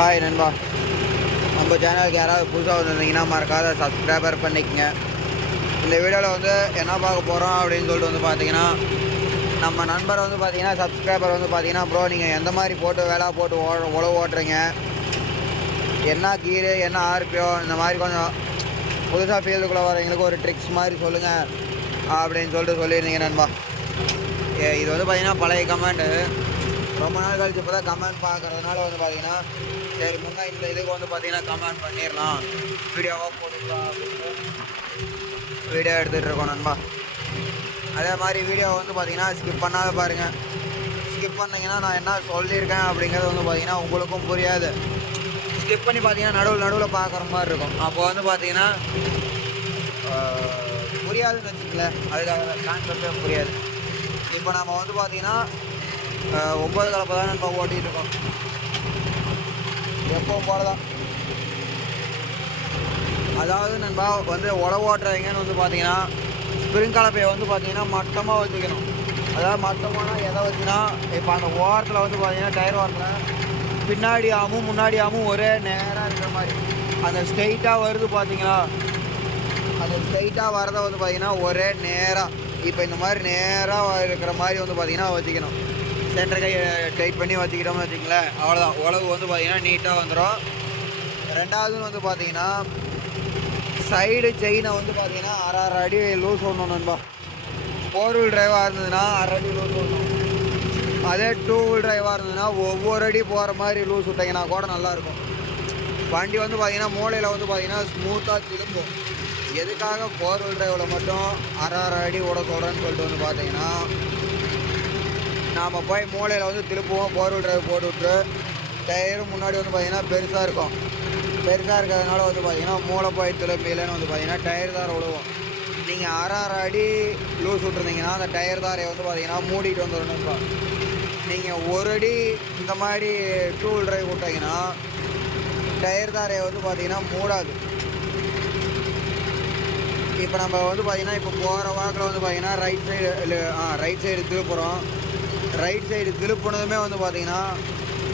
Hi நண்பா, நம்ம சேனலுக்கு யாராவது புதுசாக வந்துருந்தீங்கன்னா மறக்காத சப்ஸ்கிரைபர் பண்ணிக்கங்க. இந்த வீடியோவில் வந்து என்ன பார்க்க போகிறோம் அப்படின்னு சொல்லிட்டு வந்து பார்த்தீங்கன்னா, நம்ம நண்பர் வந்து பார்த்தீங்கன்னா சப்ஸ்கிரைபர் வந்து பார்த்தீங்கன்னா, ப்ரோ நீங்கள் எந்த மாதிரி போட்டு வேலை போட்டு உழவு ஓட்டுறீங்க, என்ன கீரு என்ன ஆர்பியோ இந்த மாதிரி கொஞ்சம் புதுசாக ஃபீல்டுக்குள்ளே வரவங்களுக்கு ஒரு ட்ரிக்ஸ் மாதிரி சொல்லுங்கள் அப்படின்னு சொல்லிட்டு சொல்லியிருந்தீங்க நண்பா. இது வந்து பார்த்தீங்கன்னா பழைய கமெண்ட்டு, ரொம்ப நாள் கழிச்சு இப்போ தான் கமெண்ட் பார்க்குறதுனால வந்து பார்த்தீங்கன்னா, சரி முன்னே இந்த இதுக்கு வந்து பார்த்தீங்கன்னா கமெண்ட் பண்ணிடலாம், வீடியோவாக போட்டுக்கலாம் அப்படின்னு வீடியோ எடுத்துகிட்டு இருக்கோம் நண்பா. அதே மாதிரி வீடியோ வந்து பார்த்தீங்கன்னா ஸ்கிப் பண்ணாத பாருங்கள். ஸ்கிப் பண்ணிங்கன்னா நான் என்ன சொல்லியிருக்கேன் அப்படிங்கிறது வந்து பார்த்தீங்கன்னா உங்களுக்கும் புரியாது. ஸ்கிப் பண்ணி பார்த்தீங்கன்னா நடுவில் பார்க்குற மாதிரி இருக்கும். அப்போ வந்து பார்த்தீங்கன்னா புரியாதுன்னு வச்சுக்கல, அதுக்காக கான்செப்டே புரியாது. இப்போ நம்ம வந்து பார்த்தீங்கன்னா 9 கலப்பை தான் நம்ம ஓட்டிகிட்டு இருக்கோம், எப்பவும் போல தான். அதாவது நண்பா வந்து உழவு ஓட்டுறவங்கன்னு வந்து பார்த்தீங்கன்னா ஸ்ப்ரிங் கலப்பையை வந்து பார்த்தீங்கன்னா மட்டமாக வச்சுக்கணும். அதாவது மட்டமானா எதை வச்சுன்னா, இப்போ அந்த ஓரத்தில் வந்து பார்த்தீங்கன்னா டயர் ஓரத்தில் பின்னாடியாகவும் முன்னாடியாகவும் ஒரே நேராக இருக்கிற மாதிரி அந்த ஸ்ட்ரெயிட்டாக வருது பார்த்தீங்களா, அந்த ஸ்ட்ரெயிட்டாக வரதை வந்து பார்த்தீங்கன்னா ஒரே நேராக இப்போ இந்த மாதிரி நேராக இருக்கிற மாதிரி வந்து பார்த்தீங்கன்னா வச்சுக்கணும். சென்டர் கையை டைட் பண்ணி வச்சுக்கிட்டோம்னு வச்சுங்களேன், அவ்வளோதான். உழவு வந்து பார்த்தீங்கன்னா நீட்டாக வந்துடும். ரெண்டாவதுன்னு வந்து பார்த்தீங்கன்னா சைடு செயினை வந்து பார்த்தீங்கன்னா அரை அடி லூஸ் பண்ணணும் நண்பா. 4 வீல் டிரைவாக இருந்ததுன்னா அரை அடி லூஸ் பண்ணணும். அதே 2 வீல் டிரைவாக இருந்ததுன்னா ஒவ்வொரு அடி போகிற மாதிரி லூஸ் விட்டிங்கன்னா கூட நல்லாயிருக்கும். வண்டி வந்து பார்த்தீங்கன்னா மூளையில் வந்து பார்த்தீங்கன்னா ஸ்மூத்தாக திரும்பும். எதுக்காக 4 வீல் டிரைவில் மட்டும் அரை அடி விட சொல்கிறேன்னு சொல்லிட்டு வந்து பார்த்தீங்கன்னா, நாம் போய் மூளையில் வந்து திருப்புவோம், 4 வீல் டிரைவ் போட்டு விட்டு டயரும் முன்னாடி வந்து பார்த்திங்கன்னா பெருசாக இருக்கும். பெருசாக இருக்கிறதுனால வந்து பார்த்திங்கன்னா மூளை போய் திரும்பியிலன்னு வந்து பார்த்திங்கன்னா டயர் தாரை விழுவோம். நீங்கள் அரை அடி லூஸ் விட்டுருந்தீங்கன்னா அந்த டயர் தாரையை வந்து பார்த்திங்கன்னா மூடிட்டு வந்துடணும்ப்பா. நீங்கள் ஒரு அடி இந்த மாதிரி 2 வீல் டிரைவ் விட்டிங்கன்னா டயர் தாரையை வந்து பார்த்திங்கன்னா மூடாது. இப்போ நம்ம வந்து பார்த்திங்கன்னா இப்போ போகிற வாக்கில் வந்து பார்த்திங்கன்னா ரைட் சைடு திருப்புறோம். ரைட் சைடு திருப்பினதுமே வந்து பார்த்திங்கன்னா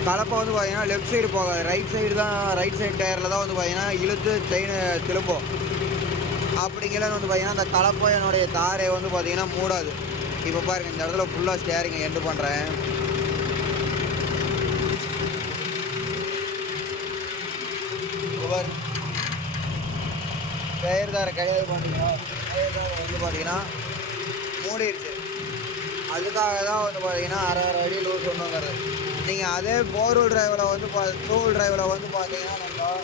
கலப்பை வந்து பார்த்திங்கன்னா லெஃப்ட் சைடு போகாது, ரைட் சைடு டயரில் தான் வந்து பார்த்திங்கன்னா இழுத்து செயினை திருப்போம். அப்படிங்கலன்னு வந்து பார்த்திங்கன்னா அந்த கலப்பையனுடைய தாரை வந்து பார்த்திங்கன்னா மூடாது. இப்போ பாருங்கள், இந்த இடத்துல ஃபுல்லாக ஸ்டேரிங்கை எண்டு பண்ணுறேன். டயர் தாரை கிடையாது பண்ணிங்கன்னா டயர் தாரை வந்து பார்த்திங்கன்னா மூடிடுச்சு. அதுக்காக தான் வந்து பார்த்தீங்கன்னா அரை அடி லூஸ் ஒன்றுங்கிறது. நீங்கள் அதே 4 வீல் டிரைவில் வந்து 2 வீல் டிரைவில் வந்து பார்த்தீங்கன்னா நம்ம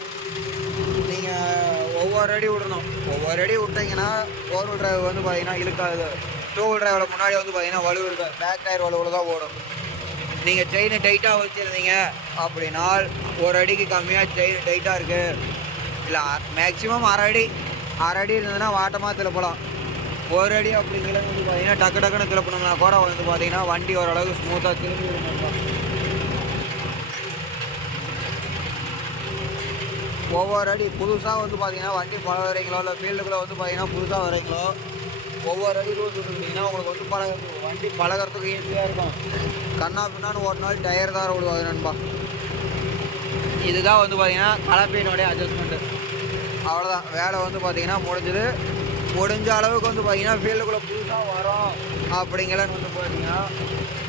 நீங்கள் ஒவ்வொரு அடி விடணும். ஒவ்வொரு அடி விட்டிங்கன்னா 4 வீல் டிரைவ் வந்து பார்த்தீங்கன்னா இழுக்காது. 2 வீல் டிரைவில் முன்னாடி வந்து பார்த்தீங்கன்னா வலு இருக்காது, பேக் டயர் வலுவில் தான் ஓடும். நீங்கள் செயினை டைட்டாக வச்சுருந்தீங்க அப்படின்னா ஒரு அடிக்கு கம்மியாக செயின் டைட்டாக இருக்குது, இல்லை மேக்ஸிமம் அரை அடி இருந்ததுன்னா வாட்டமாக திருப்பலாம். ஒரு அடி அப்படிங்கிறது வந்து பார்த்தீங்கன்னா டக்குன்னு திருப்பணும்னா கூட வந்து பார்த்தீங்கன்னா வண்டி ஓரளவுக்கு ஸ்மூத்தாக திரும்பி விடணும். ஒவ்வொரு அடி புதுசாக வந்து பார்த்தீங்கன்னா வண்டி வரீங்களோ இல்லை ஃபீல்டுக்குள்ளே வந்து பார்த்தீங்கன்னா புதுசாக வரீங்களோ ஒவ்வொரு அடி லூஸ் விட்டுருந்தீங்கன்னா உங்களுக்கு வந்து வண்டி பழகிறதுக்கு ஈஸியாக இருக்கும். கண்ணா பின்னான்னு ஓட்டினாலும் டயர் தார விடுவாங்க நண்பா. இதுதான் வந்து பார்த்தீங்கன்னா கலப்பையினுடைய அட்ஜஸ்ட்மெண்ட்டு. அவ்வளோதான், வேலை வந்து பார்த்தீங்கன்னா முடிஞ்ச அளவுக்கு வந்து பார்த்தீங்கன்னா ஃபீல்டுக்குள்ளே புதுசாக வரோம் அப்படிங்கிறன்னு வந்து பார்த்தீங்கன்னா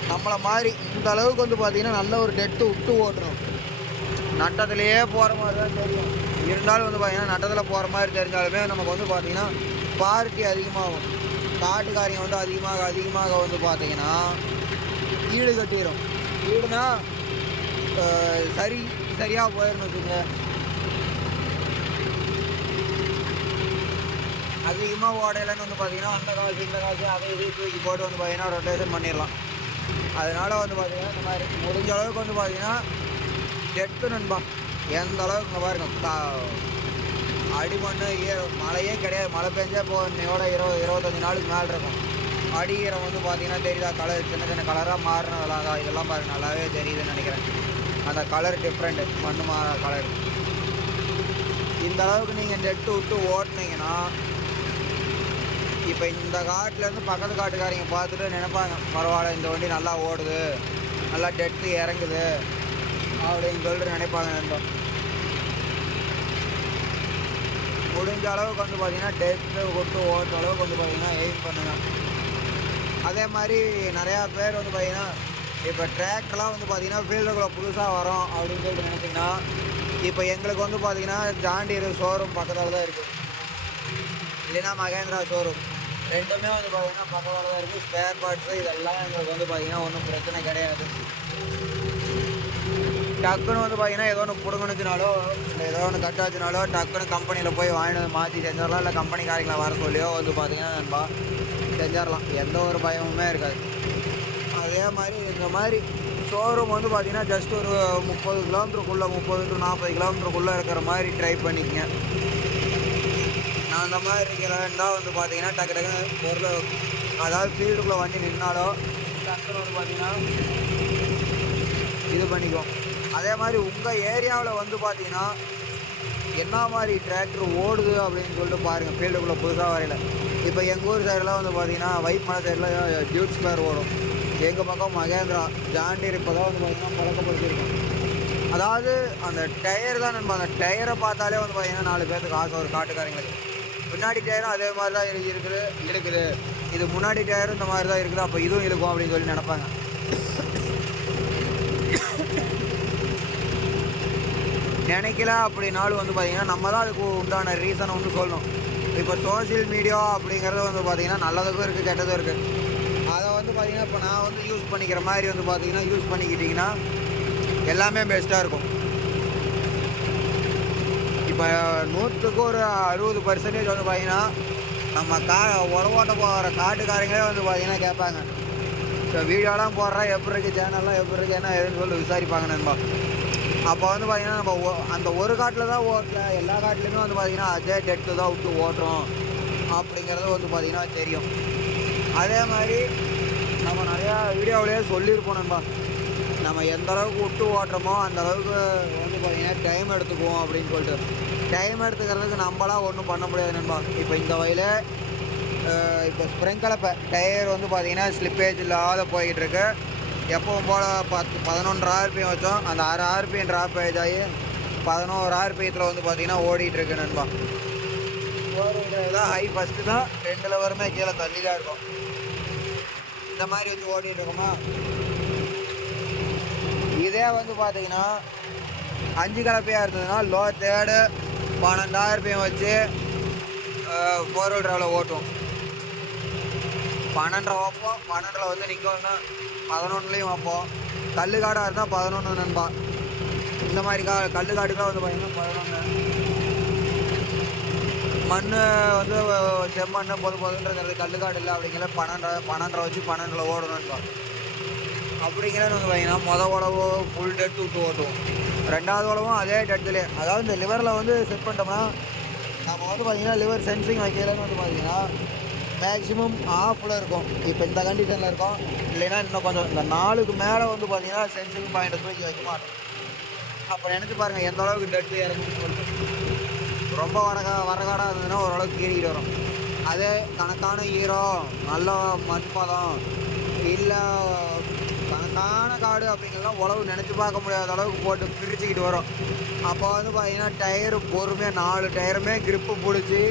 நம்மளை மாதிரி இந்த அளவுக்கு வந்து பார்த்தீங்கன்னா நல்ல ஒரு டெட்டு விட்டு ஓட்டணும். நட்டத்துலேயே போகிற மாதிரி தான் தெரியும், இருந்தாலும் வந்து பார்த்தீங்கன்னா நட்டத்தில் போகிற மாதிரி தெரிஞ்சாலுமே நமக்கு வந்து பார்த்தீங்கன்னா பார்ட்டி அதிகமாகும். காட்டுக்காரியம் வந்து அதிகமாக வந்து பார்த்தீங்கன்னா ஈடு கட்டிடும். ஈடுனா சரியாக போயிடணும் வச்சுங்க. அதிகமாக ஓடையிலன்னு வந்து பார்த்தீங்கன்னா அந்த காசு இந்த காசு அதை இது தூக்கி போட்டு வந்து பார்த்தீங்கன்னா ரொட்டேஷன் பண்ணிடலாம். அதனால் வந்து பார்த்தீங்கன்னா இந்த மாதிரி முடிஞ்ச அளவுக்கு வந்து பார்த்தீங்கன்னா டெட்டு நண்பா. எந்த அளவுக்கு பாருங்க, அடிமண் மழையே கிடையாது, மழை பெஞ்சே இன்னையோட 20-25 நாளுக்கு மேலே இருக்கும். அடி ஈரம் வந்து பார்த்தீங்கன்னா தெரியுதா, கலர் சின்ன கலராக மாறினதெல்லாம் தான் இதெல்லாம் பாருங்கள், நல்லாவே தெரியுதுன்னு நினைக்கிறேன். அந்த கலர் டிஃப்ரெண்ட்டு, மண் மாற கலர். இந்த அளவுக்கு நீங்கள் டெட்டு விட்டு ஓட்டினீங்கன்னா இப்போ இந்த காட்டிலேருந்து பக்கத்து காட்டுக்காரங்க பார்த்துட்டு நினைப்பாங்க, பரவாயில்ல இந்த வண்டி நல்லா ஓடுது, நல்லா டெட்டு இறங்குது அப்படின்னு சொல்லிட்டு நினைப்பாங்க நண்பா. முடிஞ்ச அளவுக்கு வந்து பார்த்தீங்கன்னா டெஸ்ட்டு கொட்டு ஓட்டுற அளவுக்கு வந்து பார்த்தீங்கன்னா எய்ம் பண்ணுங்க. அதே மாதிரி நிறையா பேர் வந்து பார்த்தீங்கன்னா இப்போ ட்ராக்லாம் வந்து பார்த்தீங்கன்னா ஃபீல்டுக்குள்ளே புதுசாக வரோம் அப்படின்னு சொல்லிட்டு நினச்சிங்கன்னா, இப்போ எங்களுக்கு வந்து பார்த்தீங்கன்னா ஜாண்டீர் ஷோரூம் பக்கத்தில் தான் இருக்குது, இல்லைன்னா மகேந்திரா ஷோரூம் ரெண்டுமே வந்து பார்த்தீங்கன்னா பக்கத்தில் தான் இருக்குது. ஸ்பேர் பார்ட்ஸு இதெல்லாம் எங்களுக்கு வந்து பார்த்தீங்கன்னா ஒன்றும் பிரச்சனை கிடையாது. டக்குன்னு வந்து பார்த்தீங்கன்னா ஏதோ ஒன்று பிடுங்கணுச்சுனாலோ இல்லை ஏதோ ஒன்று கட்டாச்சுனாலோ டக்குன்னு கம்பெனியில் போய் வாங்கிட்டு மாற்றி செஞ்சிடலாம், இல்லை கம்பெனிக்காரங்களை வர சொல்லியோ வந்து பார்த்தீங்கன்னா நண்பா செஞ்சிடலாம். எந்த ஒரு பயமுமே இருக்காது. அதே மாதிரி இந்த மாதிரி ஷோரூம் வந்து பார்த்தீங்கன்னா ஜஸ்ட் ஒரு 30 கிலோமீட்டருக்குள்ளே 30 to 40 கிலோமீட்டருக்குள்ளே இருக்கிற மாதிரி ட்ரை பண்ணிக்கங்க. நான் அந்த மாதிரி இருக்கிறேன்டா வந்து பார்த்தீங்கன்னா டக்கு டக்குன்னு பொருள், அதாவது ஃபீல்டுக்குள்ளே வண்டி நின்னாலோ டக்குன்னு வந்து பார்த்தீங்கன்னா இது பண்ணிக்கும். அதே மாதிரி உங்கள் ஏரியாவில் வந்து பார்த்தீங்கன்னா என்ன மாதிரி டிராக்டர் ஓடுது அப்படின்னு சொல்லிட்டு பாருங்கள். ஃபீல்டுக்குள்ளே புதுசாக வரையில் இப்போ எங்கள் ஊர் சைடெலாம் வந்து பார்த்தீங்கன்னா வைப்மலை சைடில் டியூட் ஸ்பேர் ஓடும். எங்கள் பக்கம் மகேந்திரா ஜாண்டீர் இப்போ தான் வந்து பார்த்தீங்கன்னா பழக்கப்படுத்திருக்கோம். அதாவது அந்த டயர் தான் நண்பா, அந்த டயரை பார்த்தாலே வந்து பார்த்தீங்கன்னா 4 பேர்த்துக்கு ஆசை ஒரு காட்டுக்காரங்களுக்கு. பின்னாடி டயரும் அதே மாதிரி தான் இழுக்குது, இது முன்னாடி டயரும் இந்த மாதிரி தான் இருக்குது, அப்போ இதுவும் இழுக்கும் அப்படின்னு சொல்லி நினைப்பாங்க. நினைக்கல அப்படின்னாலும் வந்து பார்த்தீங்கன்னா நம்ம தான் அதுக்கு உண்டான ரீசனை வந்து சொல்லணும். இப்போ சோசியல் மீடியா அப்படிங்கிறது வந்து பார்த்தீங்கன்னா நல்லதுக்கும் இருக்குது கெட்டதும் இருக்குது. அதை வந்து பார்த்தீங்கன்னா இப்போ நான் வந்து யூஸ் பண்ணிக்கிற மாதிரி வந்து பார்த்தீங்கன்னா யூஸ் பண்ணிக்கிட்டிங்கன்னா எல்லாமே பெஸ்ட்டாக இருக்கும். இப்போ 100க்கு ஒரு 60% வந்து பார்த்தீங்கன்னா நம்ம உழவோட்ட போகிற காட்டுக்காரங்களே வந்து பார்த்தீங்கன்னா கேட்பாங்க, இப்போ வீடியோலாம் போடுறா எப்படி இருக்குது, சேனல்லாம் எப்படி இருக்குது, என்ன எதுன்னு சொல்லி விசாரிப்பாங்க நண்பா. அப்போ வந்து பார்த்தீங்கன்னா நம்ம அந்த ஒரு காட்டில் தான் ஓட்டல, எல்லா காட்டிலையுமே வந்து பார்த்தீங்கன்னா அதே டெட்டு தான் விட்டு ஓட்டுறோம் அப்படிங்கிறது வந்து பார்த்தீங்கன்னா தெரியும். அதே மாதிரி நம்ம நிறையா வீடியோவிலேயே சொல்லியிருப்போம் நண்பா, நம்ம எந்த அளவுக்கு விட்டு ஓட்டுறோமோ அந்த அளவுக்கு வந்து பார்த்தீங்கன்னா டைம் எடுத்துக்குவோம் அப்படின்னு சொல்லிட்டு. டைம் எடுத்துக்கிறதுக்கு நம்மளாம் ஒன்றும் பண்ண முடியாது நண்பா. இப்போ இந்த வயலில் இப்போ ஸ்ப்ரிங் கலப்பை டயர் வந்து பார்த்தீங்கன்னா ஸ்லிப்பேஜ் இல்லாத போய்கிட்டு இருக்கு. எப்பவும் போல் 11 RPM வச்சோம், அந்த 6 RPM ட்ராப் பேஜ் ஆகி 11 RPMத்தில் வந்து பார்த்தீங்கன்னா ஓடிட்டுருக்கு நண்பா. தான் ஹை ஃபஸ்ட்டு தான், 2 லெவருமே கீழே தள்ளி தான் இருக்கும். இந்த மாதிரி வச்சு ஓடிட்டு இருக்கோமா. இதே வந்து பார்த்தீங்கன்னா 5 கலப்பையாக இருந்ததுன்னா லோ தேர்டு 12 RPM வச்சு 4 wheel driveல ஓட்டும். 12 வைப்போம், 12 வந்து நிற்கணும்னா 11லையும் வைப்போம். கல்லுக்காடாக இருந்தால் 11 நண்பா. இந்த மாதிரி கல்லுக்காடுக்கெலாம் வந்து பார்த்தீங்கன்னா 11. மண் வந்து செம்மண் பொதுன்றது கல்லுக்காடு இல்லை அப்படிங்கிற 12 வச்சு 12 ஓடணும்பா. அப்படிங்கிறது வந்து பார்த்தீங்கன்னா உழவு ஃபுல் டெட் விட்டு ஓட்டுவோம். 2வது உழவும் அதே டெட்லேயே, அதாவது இந்த லிவரில் வந்து செட் பண்ணிட்டோம்னா நம்ம வந்து பார்த்திங்கன்னா லிவர் சென்சிங் வைக்கிறதுன்னு வந்து பார்த்திங்கன்னா மேக்ஸிமம் ஆஃபில் இருக்கும். இப்போ இந்த கண்டிஷனில் இருக்கும், இல்லைன்னா இன்னும் கொஞ்சம் இந்த 4க்கு மேலே வந்து பார்த்திங்கன்னா சென்சிங் பாயிண்ட்டை தூக்கி வைக்க மாட்டோம். அப்போ நினச்சி பாருங்கள் எந்த அளவுக்கு டெட்டு இறங்குன்னு சொல்லிட்டு. ரொம்ப வரகாடாக இருந்ததுன்னா ஓரளவுக்கு கீறிக்கிட்டு வரும். அதே கணக்கான ஈரம் நல்ல மண்பதம் இல்லை கணக்கான காடு அப்படிங்கிறலாம் உழவு நினச்சி பார்க்க முடியாத அளவுக்கு போட்டு பிரிச்சுக்கிட்டு வரும். அப்போ வந்து பார்த்திங்கன்னா டயரு பொறுமையாக 4 டயருமே கிரிப்பு பிடிச்சி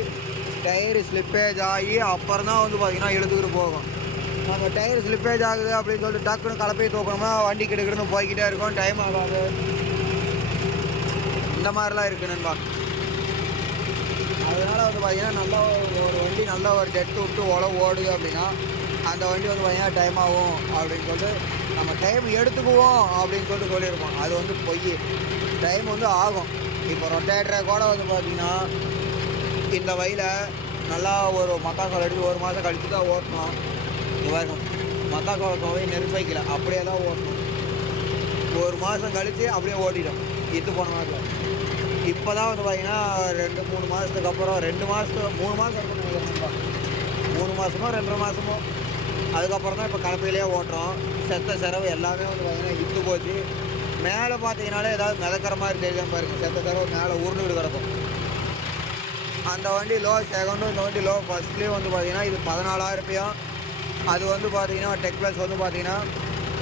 டயரு ஸ்லிப்பேஜ் ஆகி அப்புறம் தான் வந்து பார்த்திங்கன்னா இழுத்துக்கிட்டு போகும். நம்ம டயர் ஸ்லிப்பேஜ் ஆகுது அப்படின்னு சொல்லிட்டு டக்குன்னு கலப்பையை தூக்கணும்னா வண்டி கிடக்குன்னு போய்கிட்டே இருக்கும், டைம் ஆகாது. இந்த மாதிரிலாம் இருக்குது நண்பா. அதனால் வந்து பார்த்திங்கன்னா நல்லா ஒரு வண்டி நல்லா ஒரு டெட்டு விட்டு உழவு ஓடுது அப்படின்னா அந்த வண்டி வந்து பார்த்திங்கன்னா டைம் ஆகும் அப்படின்னு சொல்லிட்டு நம்ம டைம் எடுத்துக்குவோம் அப்படின்னு சொல்லிட்டு சொல்லியிருப்போம். அது வந்து பொய், டைம் வந்து ஆகும். இப்போ ரொட்டேட்டரை கூட வந்து பார்த்திங்கன்னா இந்த வயலை நல்லா ஒரு மக்காக்கோள் எடுத்து 1 மாதம் கழித்து தான் ஓட்டணும். இருக்கும் மக்காக்கோளை போய் நெருப்பு வைக்கல, அப்படியே தான் ஓட்டணும். 1 மாதம் கழித்து அப்படியே ஓட்டிடும் இத்து போன நேரத்தில். இப்போ தான் வந்து பார்த்திங்கன்னா 2-3 மாதத்துக்கு அப்புறம் 2 மாதத்துக்கு 3 மாதம் இருக்குன்னு நினைக்கிறேன். 3 மாதமோ 2.5 மாதமோ அதுக்கப்புறம் தான் இப்போ கலப்பையிலே ஓட்டுறோம். செத்த செலவு எல்லாமே வந்து பார்த்திங்கன்னா இத்து போச்சு. மேலே பார்த்தீங்கன்னாலே ஏதாவது மிதக்கிற மாதிரி தெரியாமல் பாருங்கள், செத்த செலவு மேலே உருண்டுகிட்டு கிடக்கும். அந்த வண்டி லோ செகண்டும், இந்த வண்டி லோ ஃபஸ்ட்லேயும் வந்து பார்த்திங்கன்னா இது 14 RPM. அது வந்து பார்த்திங்கன்னா டெக் ப்ளஸ் வந்து பார்த்திங்கன்னா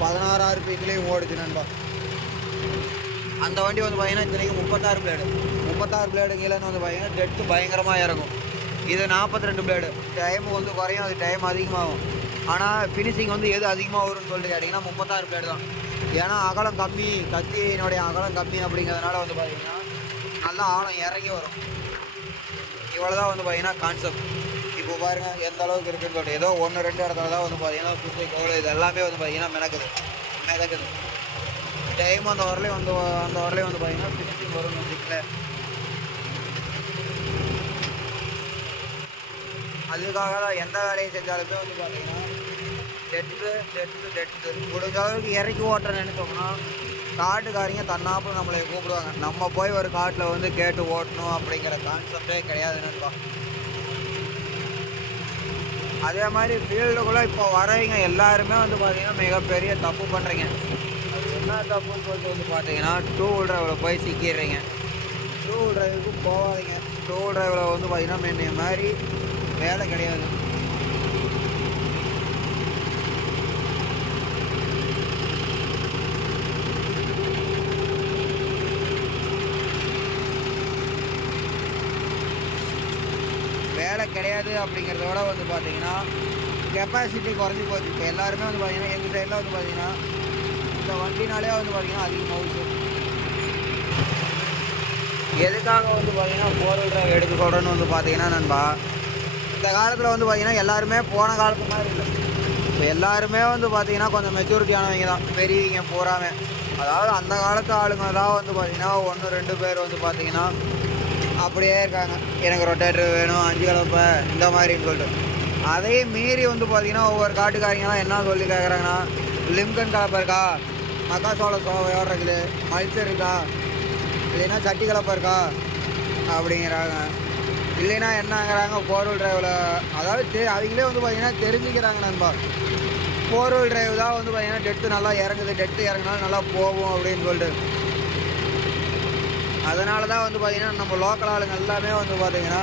16 RPMலேயும் ஓடுச்சு நண்பா. அந்த வண்டி வந்து பார்த்தீங்கன்னா இத்தனைக்கு 36 பிளேடு கீழேன்னு வந்து பார்த்தீங்கன்னா டெட்டு பயங்கரமாக இறங்கும். இது 42 பிளேடு. டைம் வந்து குறையும், அது டைம் அதிகமாகும். ஆனால் ஃபினிஷிங் வந்து எது அதிகமாக வரும்னு சொல்லிட்டு கேட்டிங்கன்னா 36 பிளேடு தான். ஏன்னா அகலம் கம்மி, கத்தியினுடைய அகலம் கம்மி அப்படிங்கிறதுனால வந்து பார்த்தீங்கன்னா நல்லா ஆழம் இறங்கி வரும். இவ்வளோ தான் வந்து பார்த்தீங்கன்னா கான்செப்ட். இப்போ பாருங்கள் எந்த அளவுக்கு இருக்குன்னு சொல்லிட்டு ஏதோ 1-2 இடத்துல தான் வந்து பார்த்தீங்கன்னா குப்பை கவலை இது எல்லாமே வந்து பார்த்தீங்கன்னா மிதக்குது. டைம் அந்த வரலையும் வந்து பார்த்தீங்கன்னா ஃபினிஷிங் வரும்னு வச்சுக்கல. அதுக்காக தான் எந்த வேலையை செஞ்சாலுமே வந்து பார்த்தீங்கன்னா டெட்டு முடிஞ்ச அளவுக்கு இறக்கி ஓட்டுறேன்னு நினைச்சோம்னா காட்டுக்காரங்க தன்னாப்புல நம்மளை கூப்பிடுவாங்க. நம்ம போய் ஒரு காட்டில் வந்து கேட்டு ஓட்டணும் அப்படிங்கிற கான்செப்டே கிடையாதுன்னுப்பா. அதே மாதிரி ஃபீல்டுக்குள்ளே இப்போ வரவங்க எல்லாருமே வந்து பார்த்தீங்கன்னா மிகப்பெரிய தப்பு பண்ணுறீங்க. அது என்ன தப்புன்னு சொல்லிட்டு வந்து பார்த்தீங்கன்னா 2 வீல் டிரைவில் போய் சிக்கிடுறீங்க. 2 வீல் டிரைவுக்கு போகாதீங்க. 2 வீல் டிரைவில் வந்து பார்த்தீங்கன்னா முன்னைய மாதிரி வேலை கிடையாது. வேலை கிடையாது அப்படிங்கிறத விட வந்து பார்த்தீங்கன்னா கெப்பாசிட்டி குறைஞ்சி போச்சு. இப்போ எல்லாருமே வந்து பார்த்தீங்கன்னா எங்கள் சைடில் வந்து பார்த்தீங்கன்னா இந்த வண்டினாலே வந்து பார்த்தீங்கன்னா அதிகமாக போச்சு. எதுக்காக வந்து பார்த்தீங்கன்னா 4 வீல் டிரைவ் எடுக்க சொல்கிறேன்னு வந்து பார்த்தீங்கன்னா நண்பா, இந்த காலத்தில் வந்து பார்த்தீங்கன்னா எல்லாருமே போன காலத்து மாதிரி இல்லை. இப்போ எல்லாருமே வந்து பார்த்தீங்கன்னா கொஞ்சம் மெச்சூரிட்டி ஆனவங்க தான், பெரியவங்க பூராமே. அதாவது அந்த காலத்து ஆளுங்க தான் வந்து பார்த்தீங்கன்னா 1-2 பேர் வந்து பார்த்தீங்கன்னா அப்படியே இருக்காங்க. எனக்கு ரொட்டேட்டர் வேணும், 5 கலப்பை இந்த மாதிரின்னு சொல்லிட்டு. அதையும் மீறி வந்து பார்த்தீங்கன்னா ஒவ்வொரு காட்டுக்காரங்களாம் என்ன சொல்லி கேட்குறாங்கன்னா, லிம்கன் கலப்பை இருக்கா, மக்காசோள சோவையோட இருக்குது, மல்ச்சர் இருக்கா, இல்லைன்னா சட்டி கலப்பை இருக்கா அப்படிங்கிறாங்க. இல்லைன்னா என்னங்கிறாங்க 4 வீல் டிரைவில். அதாவது அவங்களே வந்து பார்த்தீங்கன்னா தெரிஞ்சுக்கிறாங்க நண்பா, 4 வீல் டிரைவ் தான் வந்து பார்த்தீங்கன்னா டெட்டு நல்லா இறங்குது, டெட்டு இறங்கினாலும் நல்லா போகும் அப்படின்னு சொல்லிட்டு. அதனால தான் வந்து பார்த்தீங்கன்னா நம்ம லோக்கல் ஆளுங்க எல்லாமே வந்து பார்த்தீங்கன்னா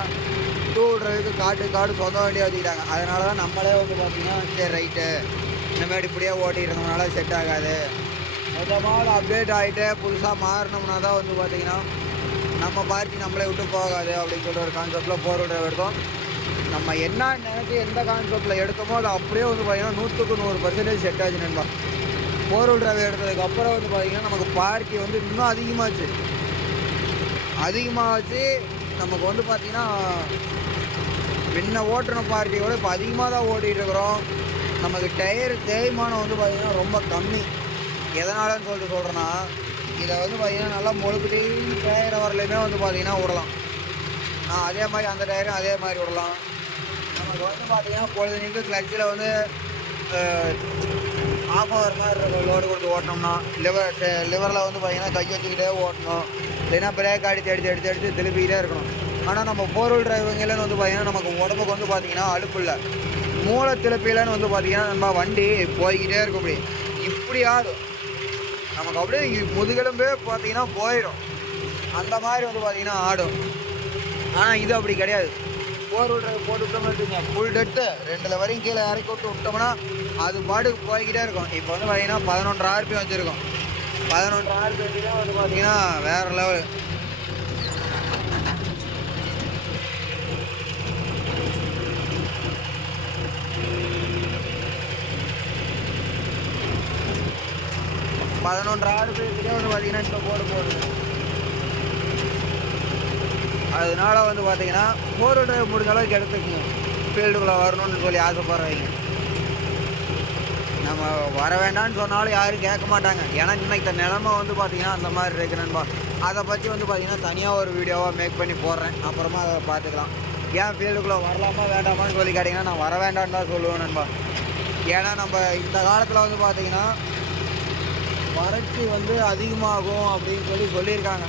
2 வீல் டிரைவுக்கு காடு சொந்த வண்டியாக வச்சுக்கிட்டாங்க. அதனால தான் நம்மளே வந்து பார்த்தீங்கன்னா சரி ரைட்டு இந்தமாதிரி இப்படியே ஓட்டிகிட்டு இருந்தோம்னால செட் ஆகாது, கொஞ்சமாக அப்டேட் ஆகிட்டு புதுசாக மாறினோம்னா தான் வந்து பார்த்தீங்கன்னா நம்ம பார்ட்டி நம்மளே விட்டு போகாது அப்படின்னு சொல்லிட்டு ஒரு கான்செப்டில் 4 வீல் டிரைவ் எடுத்தோம். நம்ம என்ன நினைச்சி எந்த கான்செப்டில் எடுத்தோமோ அது அப்படியே வந்து பார்த்தீங்கன்னா 100% செட் ஆச்சு நண்பா. 4 வீல் டிரைவ் எடுத்ததுக்கப்புறம் வந்து பார்த்தீங்கன்னா நமக்கு பார்ட்டி வந்து இன்னும் அதிகமாகச்சு. நமக்கு வந்து பார்த்திங்கன்னா முன்ன ஓட்டுன பார்ட்டியோட இப்போ அதிகமாக தான் ஓட்டிகிட்டு இருக்கிறோம். நமக்கு டயர் தேய்மானம் வந்து பார்த்திங்கன்னா ரொம்ப கம்மி. எதனாலன்னு சொல்லிட்டு சொல்கிறேன்னா, இதை வந்து பார்த்திங்கன்னா நல்லா முழுக்கிட்டு டயரை வரலையுமே வந்து பார்த்திங்கன்னா விடலாம். அதே மாதிரி அந்த டயரும் அதே மாதிரி விடலாம். நமக்கு வந்து பார்த்திங்கன்னா பொழுதுனிக்கு கிளச்சில் வந்து ஆஃப் ஆகிற மாதிரி இருக்கும். லோடு கொடுத்து ஓட்டினோம்னா லிவரில் வந்து பார்த்திங்கன்னா கை வச்சுக்கிட்டே ஓட்டணும், இல்லைன்னா பிரேக் அடித்து திருப்பிக்கிட்டே இருக்கணும். ஆனால் நம்ம 4 வீல் டிரைவுங்கன்னு வந்து பார்த்திங்கன்னா நமக்கு உடம்புக்கு வந்து பார்த்திங்கன்னா அலுப்பு இல்லை. மூளை திருப்பிலன்னு வந்து பார்த்திங்கன்னா நம்ம வண்டி போய்கிட்டே இருக்கும். இப்படி ஆடும் நமக்கு, அப்படியே முதுகெலும்பே பார்த்திங்கன்னா போயிடும். அந்த மாதிரி வந்து பார்த்திங்கன்னா ஆடும். ஆனால் இது அப்படி கிடையாது. 4 வீல் டிரைவ் போட்டு விட்டோம்னு வச்சுக்கோங்க, ஃபுல் டெட்டு 2 வரையும் கீழே இறக்கி விட்டோம்னா அது பாட்டுக்கு போய்கிட்டே இருக்கும். இப்போ வந்து பார்த்திங்கன்னா 11 RPM வச்சுருக்கோம். 11 RPM வந்து பார்த்திங்கன்னா வேறு லெவல். வந்து பார்த்திங்கன்னா இப்போ போடுது. அதனால வந்து பார்த்திங்கன்னா 4 வீல் டிரைவ் முடிஞ்ச அளவுக்கு எடுத்துக்கணும். ஃபீல்டுக்குள்ளே வரணும்னு சொல்லி ஆசைப்படுறவங்க நம்ம வர வேண்டாம்னு சொன்னாலும் யாரும் கேட்க மாட்டாங்க. ஏன்னா இன்னைக்கு நிலமை வந்து பார்த்திங்கன்னா அந்த மாதிரி இருக்கு நண்பா. அதை பற்றி வந்து பார்த்திங்கன்னா தனியாக ஒரு வீடியோவாக மேக் பண்ணி போடுறேன், அப்புறமா அதை பார்த்துக்கலாம். ஏன் ஃபீல்டுக்குள்ளே வரலாமா வேண்டாமான்னு சொல்லி கேட்டிங்கன்னா நான் வர வேண்டான்னு தான் சொல்லுவேன் நண்பா. ஏன்னா நம்ம இந்த காலத்தில் வந்து பார்த்திங்கன்னா வறட்சி வந்து அதிகமாகும் அப்படின்னு சொல்லியிருக்காங்க.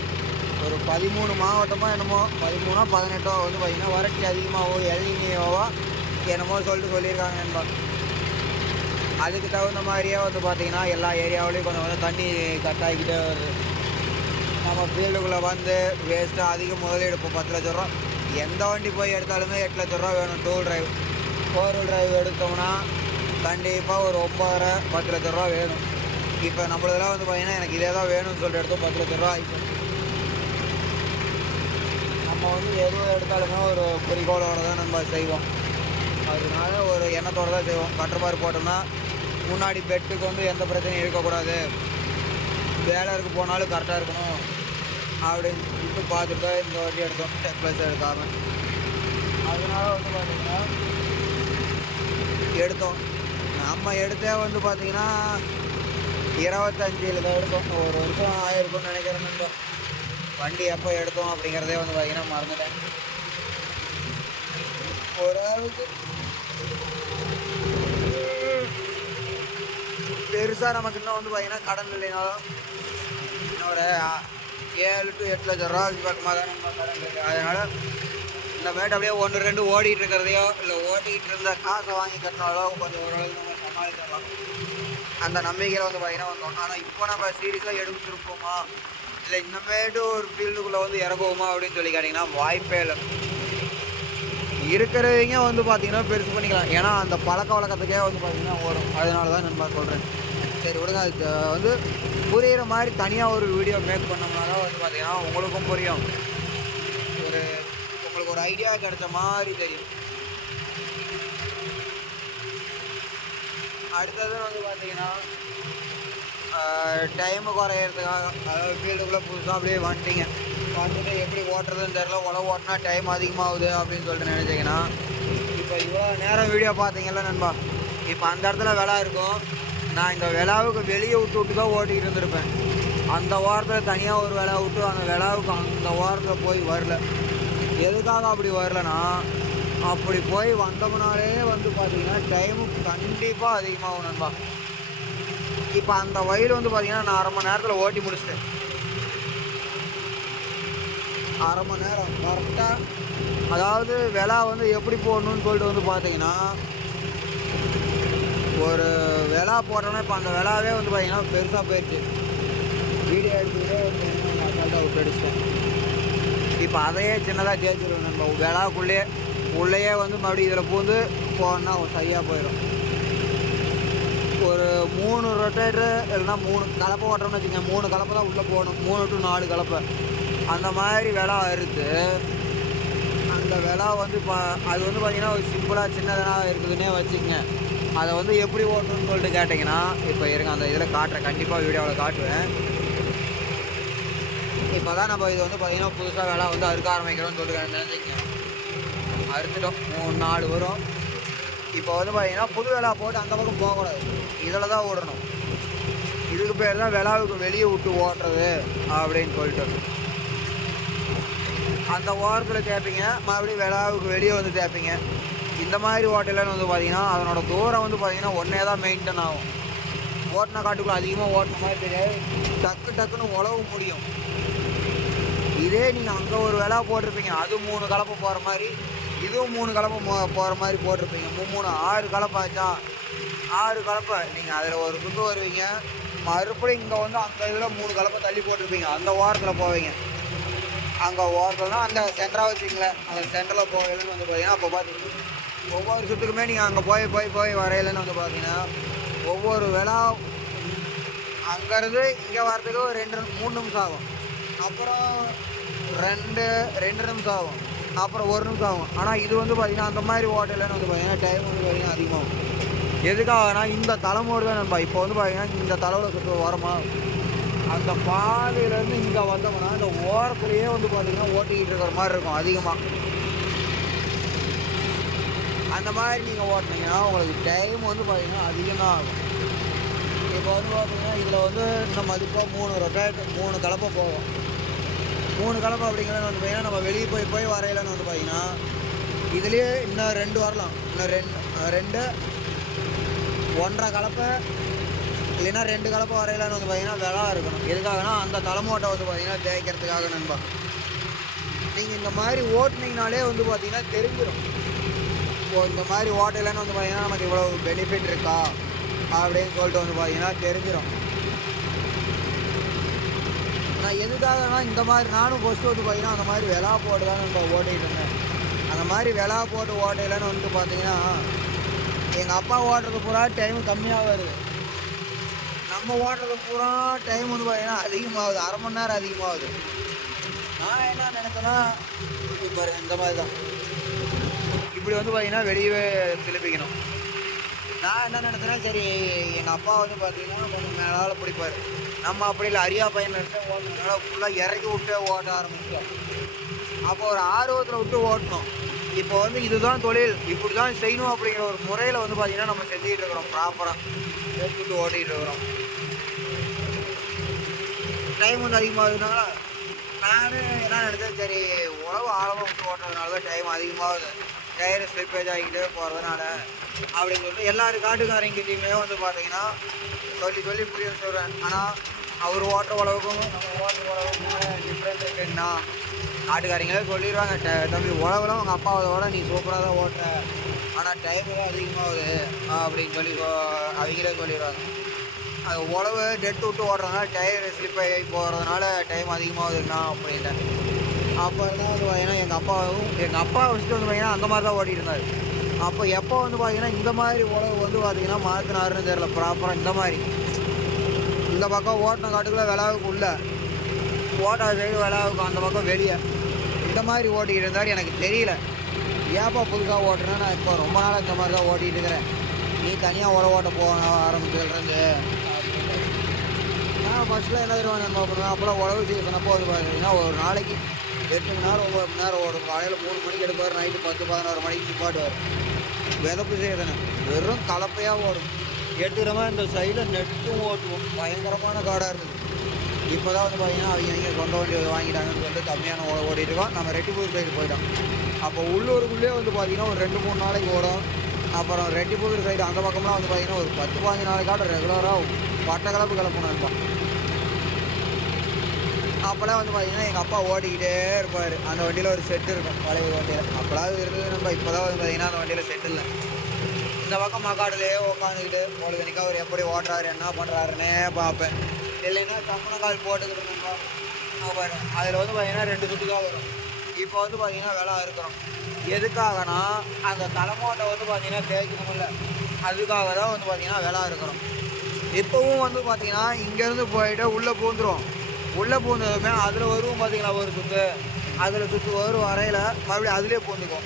ஒரு 13 மாவட்டமாக என்னமோ 13 18 வந்து பார்த்திங்கன்னா வறட்சி அதிகமாகும், எல்னினோவா என்னமோ சொல்லியிருக்காங்க நண்பா. அதுக்கு தகுந்த மாதிரியே வந்து பார்த்திங்கன்னா எல்லா ஏரியாவிலையும் கொஞ்சம் தண்ணி கட் ஆகிக்கிட்டே வருது. நம்ம ஃபீல்டுக்குள்ளே வந்து வேஸ்ட்டாக அதிக முதலீடு. இப்போ 10 லட்ச ரூபா எந்த வண்டி போய் எடுத்தாலுமே 8 லட்ச ரூபா வேணும். 2 வீல் டிரைவ் 4 வீல் டிரைவ் எடுத்தோம்னா கண்டிப்பாக ஒரு 9.5 10 லட்ச ரூபா வேணும். இப்போ நம்மளதெல்லாம் வந்து பார்த்தீங்கன்னா எனக்கு இதே தான் வேணும்னு சொல்லிட்டு எடுத்தோம் 10 லட்ச ரூபா ஆகிப்போம். நம்ம வந்து எதுவும் எடுத்தாலுமே ஒரு குறிக்கோளோடு தான் நம்ம செய்வோம். அதனால ஒரு எண்ணத்தோடு தான் செய்வோம். கட்டர் பார் போட்டோம்னா முன்னாடி பெட்டுக்கு வந்து எந்த பிரச்சனையும் இருக்கக்கூடாது, வேலைக்கு போனாலும் கரெக்டாக இருக்கணும் அப்படின்னு சொல்லிட்டு பார்த்துட்டு தான் இந்த வாட்டி எடுத்தோம், டெக் ப்ளஸ் எடுக்காமல். அதனால வந்து பார்த்திங்கன்னா எடுத்தோம். நம்ம எடுத்தே வந்து பார்த்திங்கன்னா 25 தான் எடுத்தோம். ஒரு வருஷம் ஆயிருக்கும்னு நினைக்கிறேன். நம்ம வண்டி எப்போ எடுத்தோம் அப்படிங்கிறதே வந்து பார்த்திங்கன்னா மறந்துட்டேன். ஓரளவுக்கு பெருசாக நமக்கு இன்னும் வந்து பார்த்திங்கன்னா கடன் இல்லைனாலும் இன்னும் ஒரு 7 to 8 லட்ச ரூபா பக்கமாக தான் நம்ம கடன் இருக்குது. அதனால் இந்த மேட்டு அப்படியே 1-2 ஓடிட்டு இருக்கிறதையோ இல்லை ஓட்டிகிட்டு இருந்த காசை வாங்கி கட்டினாலோ கொஞ்சம் ஓரளவுக்கு நம்ம சமாளிச்சிடலாம். அந்த நம்பிக்கையில் வந்து பார்த்திங்கன்னா வந்தோம். ஆனால் இப்போ நம்ம சீரியஸாக எடுத்துருப்போமா இல்லை இன்னமேட்டு ஒரு ஃபீல்டுக்குள்ளே வந்து இறங்குவோமா அப்படின்னு சொல்லி கேட்டிங்கன்னா வாய்ப்பே இல்லை. இருக்கிறவங்க வந்து பார்த்திங்கன்னா பெருசு பண்ணிக்கலாம். ஏன்னா அந்த பழக்க வழக்கத்துக்கே வந்து பார்த்திங்கன்னா ஓடும். அதனால தான் நான் சொல்கிறேன். சரி விடுங்க, அது வந்து புரிகிற மாதிரி தனியாக ஒரு வீடியோ மேக் பண்ணோம்னா தான் வந்து பார்த்திங்கன்னா உங்களுக்கும் புரியும், உங்களுக்கு ஒரு ஐடியா கிடைச்ச மாதிரி தெரியும். அடுத்தது வந்து பார்த்திங்கன்னா டைமு குறையிறதுக்காக, அதாவது ஃபீல்டுக்குள்ளே புதுசாக அப்படியே வந்துட்டு எப்படி ஓட்டுறதுன்னு தெரியல, உழவு ஓட்டினா டைம் அதிகமாகுது அப்படின்னு சொல்லிட்டு நினச்சிங்கன்னா, இப்போ இவ்வளோ நேரம் வீடியோ பார்த்தீங்கல்ல நண்பா, இப்போ அந்த இடத்துல விழா இருக்கும். நான் இந்த விழாவுக்கு வெளியே விட்டு தான் ஓட்டிகிட்டு இருந்திருப்பேன். அந்த வாரத்தில் தனியாக ஒரு விழா விட்டு அந்த விழாவுக்கு அந்த வாரத்தில் போய் வரல. எதுக்காக அப்படி வரலன்னா, அப்படி போய் வந்தோம்னாலே வந்து பார்த்திங்கன்னா டைமு கண்டிப்பாக அதிகமாகும் நண்பா. இப்போ அந்த வயல் வந்து பார்த்திங்கன்னா நான் 1/2 மணி நேரத்தில் ஓட்டி முடிச்சிட்டேன். 1/2 மணி நேரம் கரெக்டாக. அதாவது விழா வந்து எப்படி போடணும்னு சொல்லிட்டு வந்து பார்த்தீங்கன்னா, ஒரு விழா போட்டோன்னா இப்போ அந்த விழாவே வந்து பார்த்திங்கன்னா பெருசாக போயிடுச்சு. வீடியோ எடுத்துக்கிட்டே வந்து அசால்ட்டாக விட்டு அடிச்சிட்டேன். இப்போ அதையே சின்னதாக தேய்ச்சிடுவேன். நம்ம உள்ளேயே வந்து மறுபடியும் இதில் பூந்து போனா சரியாக போயிடும். ஒரு 3 ரொட்டேட்டரு இல்லைன்னா 3 கலப்பை ஓட்டுறோம்னு வச்சுக்கோங்க. 3 கலப்பை தான் உள்ளே போகணும். 3 to 4 கலப்பை அந்த மாதிரி விழா அறுத்து, அந்த விழா வந்து இப்போ அது வந்து பார்த்திங்கன்னா ஒரு சிம்பிளாக சின்னதாக இருக்குதுன்னே வச்சுக்கோங்க. அதை வந்து எப்படி ஓட்டணும்னு சொல்லிட்டு கேட்டிங்கன்னா, இப்போ இருங்க அந்த இதில் காட்டுறேன், கண்டிப்பாக வீடியோவில் காட்டுவேன். இப்போ தான் நம்ம இது வந்து பார்த்திங்கன்னா புதுசாக விழா வந்து அறுக்க ஆரம்பிக்கிறோம்னு சொல்லிட்டு நினைச்சிக்கங்க. அறுத்துட்டோம், 3-4 வரும். இப்போ வந்து பார்த்திங்கன்னா புது விழா போட்டு அந்த பக்கம் போகக்கூடாது, இதில் தான் ஓடணும். இதுக்கு பேர் தான் விழாவுக்கு வெளியே விட்டு ஓட்டுறது அப்படின்னு சொல்லிட்டு. அந்த ஓரத்தில் தேய்ப்பீங்க, மறுபடியும் விழாவுக்கு வெளியே வந்து தேய்ப்பீங்க. இந்த மாதிரி ஓட்டலன்னு வந்து பார்த்திங்கன்னா அதனோட தூரம் வந்து பார்த்திங்கன்னா ஒன்றே தான் மெயின்டைன் ஆகும். ஓட்டின காட்டுக்குள்ளே அதிகமாக ஓட்டின மாதிரி தெரியாது, டக்குன்னு உழவு முடியும். இதே நீங்கள் அங்கே ஒரு விழா போட்டிருப்பீங்க, அது 3 கலப்பை போகிற மாதிரி, இதுவும் 3 கலப்பை போகிற மாதிரி போட்டிருப்பீங்க. 6 கலப்பை ஆச்சா, 6 கலப்பை நீங்கள் அதில் ஒரு சுற்று வருவீங்க. மறுபடியும் இங்கே வந்து அந்த இதில் 3 கலப்பை தள்ளி போட்டிருப்பீங்க, அந்த ஓரத்தில் போவீங்க. அங்கே ஓரத்துலனா அந்த சென்டராக வச்சிங்களேன், அந்த சென்டரில் போகலன்னு வந்து பார்த்தீங்கன்னா அப்போ பார்த்தீங்கன்னா ஒவ்வொரு சுற்றுக்குமே நீங்கள் அங்கே போய் வரையிலன்னு வந்து பார்த்தீங்கன்னா ஒவ்வொரு விழா அங்கேருந்து இங்கே வரதுக்கு ஒரு 2-3 நிமிஷம் ஆகும். அப்புறம் 2 நிமிஷம் ஆகும். அப்புறம் 1 நிமிஷம் ஆகும். ஆனால் இது வந்து பார்த்திங்கன்னா அந்த மாதிரி ஓட்டலன்னு வந்து பார்த்திங்கன்னா டைம் வந்து பார்த்திங்கன்னா அதிகமாகும். எதுக்காகனா இந்த தலைமோடு தான் நம்ம இப்போ வந்து பார்த்திங்கன்னா இந்த தலைவில் சுற்று வரமா, அந்த பாதையிலேருந்து இங்கே வந்தோம்னா இந்த ஓரத்துலேயே வந்து பார்த்திங்கன்னா ஓட்டிக்கிட்டு இருக்கிற மாதிரி இருக்கும் அதிகமாக. அந்த மாதிரி நீங்கள் ஓட்டினீங்கன்னா உங்களுக்கு டைம் வந்து பார்த்திங்கன்னா அதிகமாக ஆகும். இப்போ வந்து பார்த்திங்கன்னா இதில் வந்து இந்த மதிப்பாக 3 ரொட்டேட் 3 கலப்பை போகும். 3 கலப்பை அப்படிங்கிறது வந்து பார்த்திங்கன்னா நம்ம வெளியே போய் வரையிலன்னு வந்து பார்த்திங்கன்னா இதுலேயே இன்னும் 2 வரலாம். இன்னும் 2 1.5 கலப்பை இல்லைன்னா 2 கலப்பை வரையிலன்னு வந்து பார்த்திங்கன்னா விழா இருக்கணும். எதுக்காகனா அந்த தலைமோட்டை வந்து பார்த்திங்கன்னா தேய்க்கிறதுக்காக நண்பா. நீங்கள் இந்த மாதிரி ஓட்டுனீங்கனாலே வந்து பார்த்திங்கன்னா தெரிஞ்சிடும். இப்போது இந்த மாதிரி ஓட்டலன்னு வந்து பார்த்திங்கன்னா நமக்கு இவ்வளோ பெனிஃபிட் இருக்கா அப்படின்னு சொல்லிட்டு வந்து பார்த்திங்கன்னா தெரிஞ்சிடும். நான் எதுக்காகனா இந்த மாதிரி நானும் ஃபஸ்ட்டு வந்து பார்த்திங்கன்னா அந்த மாதிரி விழா போட்டு தான் நம்ம ஓட்டிகிட்டு இருந்தேன். அந்த மாதிரி விழா போட்டு ஓட்டையிலன்னு வந்து பார்த்திங்கன்னா எங்கள் அப்பா ஓட்டுறது பூரா டைம் கம்மியாக வருது. நம்ம நம்ம ஓட்டுறது பூரா டைம் வந்து பார்த்தீங்கன்னா அதிகமாகுது, அரை மணி நேரம் அதிகமாகுது. நான் என்ன நினைப்பேன்னா, இப்போ இந்த மாதிரி தான் இப்படி வந்து பார்த்தீங்கன்னா வெளியவே திருப்பிக்கணும். நான் என்ன நினைச்சேன்னா, சரி எங்கள் அப்பா வந்து பார்த்தீங்கன்னா கொஞ்சம் மேலால் பிடிப்பார். நம்ம அப்படி இல்லை, அரியா பையன் ஓட்டுறதுனால ஃபுல்லாக இறக்கி விட்டு ஓட்ட ஆரம்பிச்சிட்டோம். அப்போ ஒரு ஆர்வத்தில் விட்டு ஓட்டணும். இப்போ வந்து இதுதான் தொழில், இப்படி தான் செய்யணும் அப்படிங்கிற ஒரு முறையில் வந்து பார்த்தீங்கன்னா நம்ம செஞ்சுக்கிட்டு இருக்கிறோம். ப்ராப்பராக எடுத்துட்டு ஓட்டிகிட்டு இருக்கிறோம். டைம் வந்து அதிகமாகுதுனால நான் என்ன நினைச்சேன், சரி உழவு ஆழமாக விட்டு ஓட்டுறதுனால தான் டைம் அதிகமாகுது, டயரு ஸ்லிப்பேஜ் ஆகிக்கிட்டே போகிறதுனால அப்படின்னு சொல்லிட்டு எல்லாரும் காட்டுக்காரங்கிட்டையுமே வந்து பார்த்தீங்கன்னா சொல்லி புரிய சொல்கிறேன். ஆனால் அவர் ஓட்டுற உழவுக்கும் நம்ம ஓட்டுற உழவுக்கும் டிஃப்ரெண்ட் இருக்குங்கண்ணா. காட்டுக்காரங்களே சொல்லிடுவாங்க, தம்பி உழவுலாம் உங்கள் அப்பாவோட நீ சூப்பராக தான் ஓட்டுற, ஆனால் டைம் தான் அதிகமாகுது அப்படின்னு சொல்லி அவங்களே சொல்லிடுவாங்க. அது உழவு டெட்டு விட்டு ஓடுறதுனால டயர் ஸ்லிப் ஆகி போகிறதுனால டைம் அதிகமாகுதுங்கண்ணா அப்படின்னு. அப்போ தான் வந்து பார்த்தீங்கன்னா எங்கள் அப்பா வச்சுட்டு வந்து பார்த்தீங்கன்னா அந்த மாதிரி தான் ஓட்டிகிட்டு இருந்தார். அப்போ எப்போ வந்து பார்த்தீங்கன்னா இந்த மாதிரி உழவு வந்து பார்த்தீங்கன்னா மாற்றினாருன்னு தெரியல. ப்ராப்பராக இந்த மாதிரி இந்த பக்கம் ஓட்டின காட்டுக்குள்ளே விளாவுக்கு உள்ள ஓட்டாத சைடு விளாவுக்கு அந்த பக்கம் வெளியே இந்த மாதிரி ஓட்டிக்கிட்டு இருந்தார். எனக்கு தெரியல ஏப்பா புதுசாக ஓட்டுறேன்னா, நான் இப்போ ரொம்ப நாளாக இந்த மாதிரி தான் ஓட்டிகிட்டு இருக்கிறேன், நீ தனியாக ஓட்ட போக ஆரம்பிச்சிருந்து நான் ஃபஸ்ட்டில் என்ன தருவேன் நம்ம பண்ணுவேன். அப்போலாம் உழவு சீசனப்போ வந்து பார்த்தீங்கன்னா ஒரு நாளைக்கு 8 மணி நேரம் 9 மணி நேரம் ஓடும். காலையில் 3 மணிக்கு எடுப்பார், நைட்டு 10-11 மணிக்கு நிப்பாட்டுவார். விதப்பு சீசனை வெறும் கலப்பையாக ஓடும். எடுத்துக்கிற மாதிரி இந்த சைடில் நெட்டும் ஓட்டுவோம். பயங்கரமான காடாக இருக்குது. இப்போ தான் வந்து பார்த்தீங்கன்னா அவங்க சொந்த வண்டி வாங்கிட்டாங்கன்னு சொல்லிட்டு கம்மியான ஓடிட்டு இருக்கோம். நம்ம ரெட்டிப்பூர் சைடு போயிட்டோம். அப்போ உள்ளூருக்குள்ளேயே வந்து பார்த்தீங்கன்னா ஒரு 2-3 நாளைக்கு ஓடும். அப்புறம் ரெட்டிப்பூர் சைடு அந்த பக்கம்லாம் வந்து பார்த்தீங்கன்னா ஒரு 10-15 நாளைக்காட்டும் ரெகுலராக பட்டக்கலப்பு கிளப்புனாருப்பா. அப்போலாம் வந்து பார்த்தீங்கன்னா எங்கள் அப்பா ஓடிக்கிட்டே இருப்பார். அந்த வண்டியில் ஒரு செட்டு இருக்கும், பழைய வண்டியில். அப்போலாம் இருந்தது நம்ம. இப்போ தான் வந்து பார்த்தீங்கன்னா அந்த வண்டியில் செட்டு இல்லை. இந்த பக்கம் மக்காடுலேயே உட்காந்துக்கிட்டு பொழுதுனிக்கா அவர் எப்படி ஓட்டுறாரு என்ன பண்ணுறாருன்னே பார்ப்பேன். இல்லைன்னா கம்பனக்கால் போட்டுக்கிட்டு இருக்கோம்ப்பா. அதில் வந்து பார்த்தீங்கன்னா 2 சுட்டுக்காக வரும். இப்போ வந்து பார்த்தீங்கன்னா விலை இருக்கிறோம். எதுக்காகனா அந்த தலைமோட்டை வந்து பார்த்தீங்கன்னா தேய்க்கணுமில்ல, அதுக்காக தான் வந்து பார்த்தீங்கன்னா விலை இருக்கிறோம். இப்போவும் வந்து பார்த்தீங்கன்னா இங்கேருந்து போயிட்டு உள்ளே பூந்துடும். உள்ளே பூந்ததுமே அதில் வருவோம் பார்த்தீங்களா ஒரு சுற்று, அதில் சுற்று வரும் வரையில் மறுபடியும் அதிலே பூந்துக்கும்.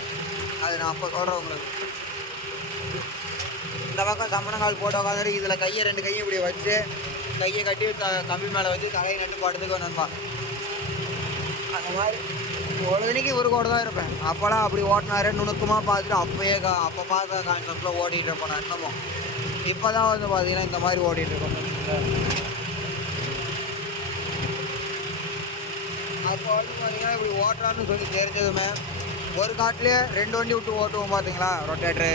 அது நான் அப்போ சொல்கிறேன் உங்களுக்கு. இந்த பக்கம் சம்மணங்கால் போட்டு உட்காந்துட்டு இதில் கையை 2 கையும் இப்படி வச்சு கையை கட்டி கம்பி மேலே வச்சு தலையை நட்டு படுத்துக்கு நண்பா. அந்த மாதிரி பொழுதுனிக்கு ஒரு கூட தான் இருப்பேன். அப்போலாம் அப்படி ஓட்டினாரு நுணுக்கமாக பார்த்துட்டு அப்போ பார்த்த கான்செப்டில் ஓட்டிகிட்டு இருப்போம் நான் இன்னமும். இப்போ தான் வந்து பார்த்தீங்கன்னா இந்த மாதிரி ஓட்டிகிட்டு இருக்கோம். அப்போ வந்து பார்த்தீங்கன்னா இப்படி ஓட்டுறான்னு சொல்லி தெரிஞ்சதுமே ஒரு காட்டிலே 2 வண்டி விட்டு ஓட்டுவோம் பார்த்தீங்களா, ரொட்டேட்ரு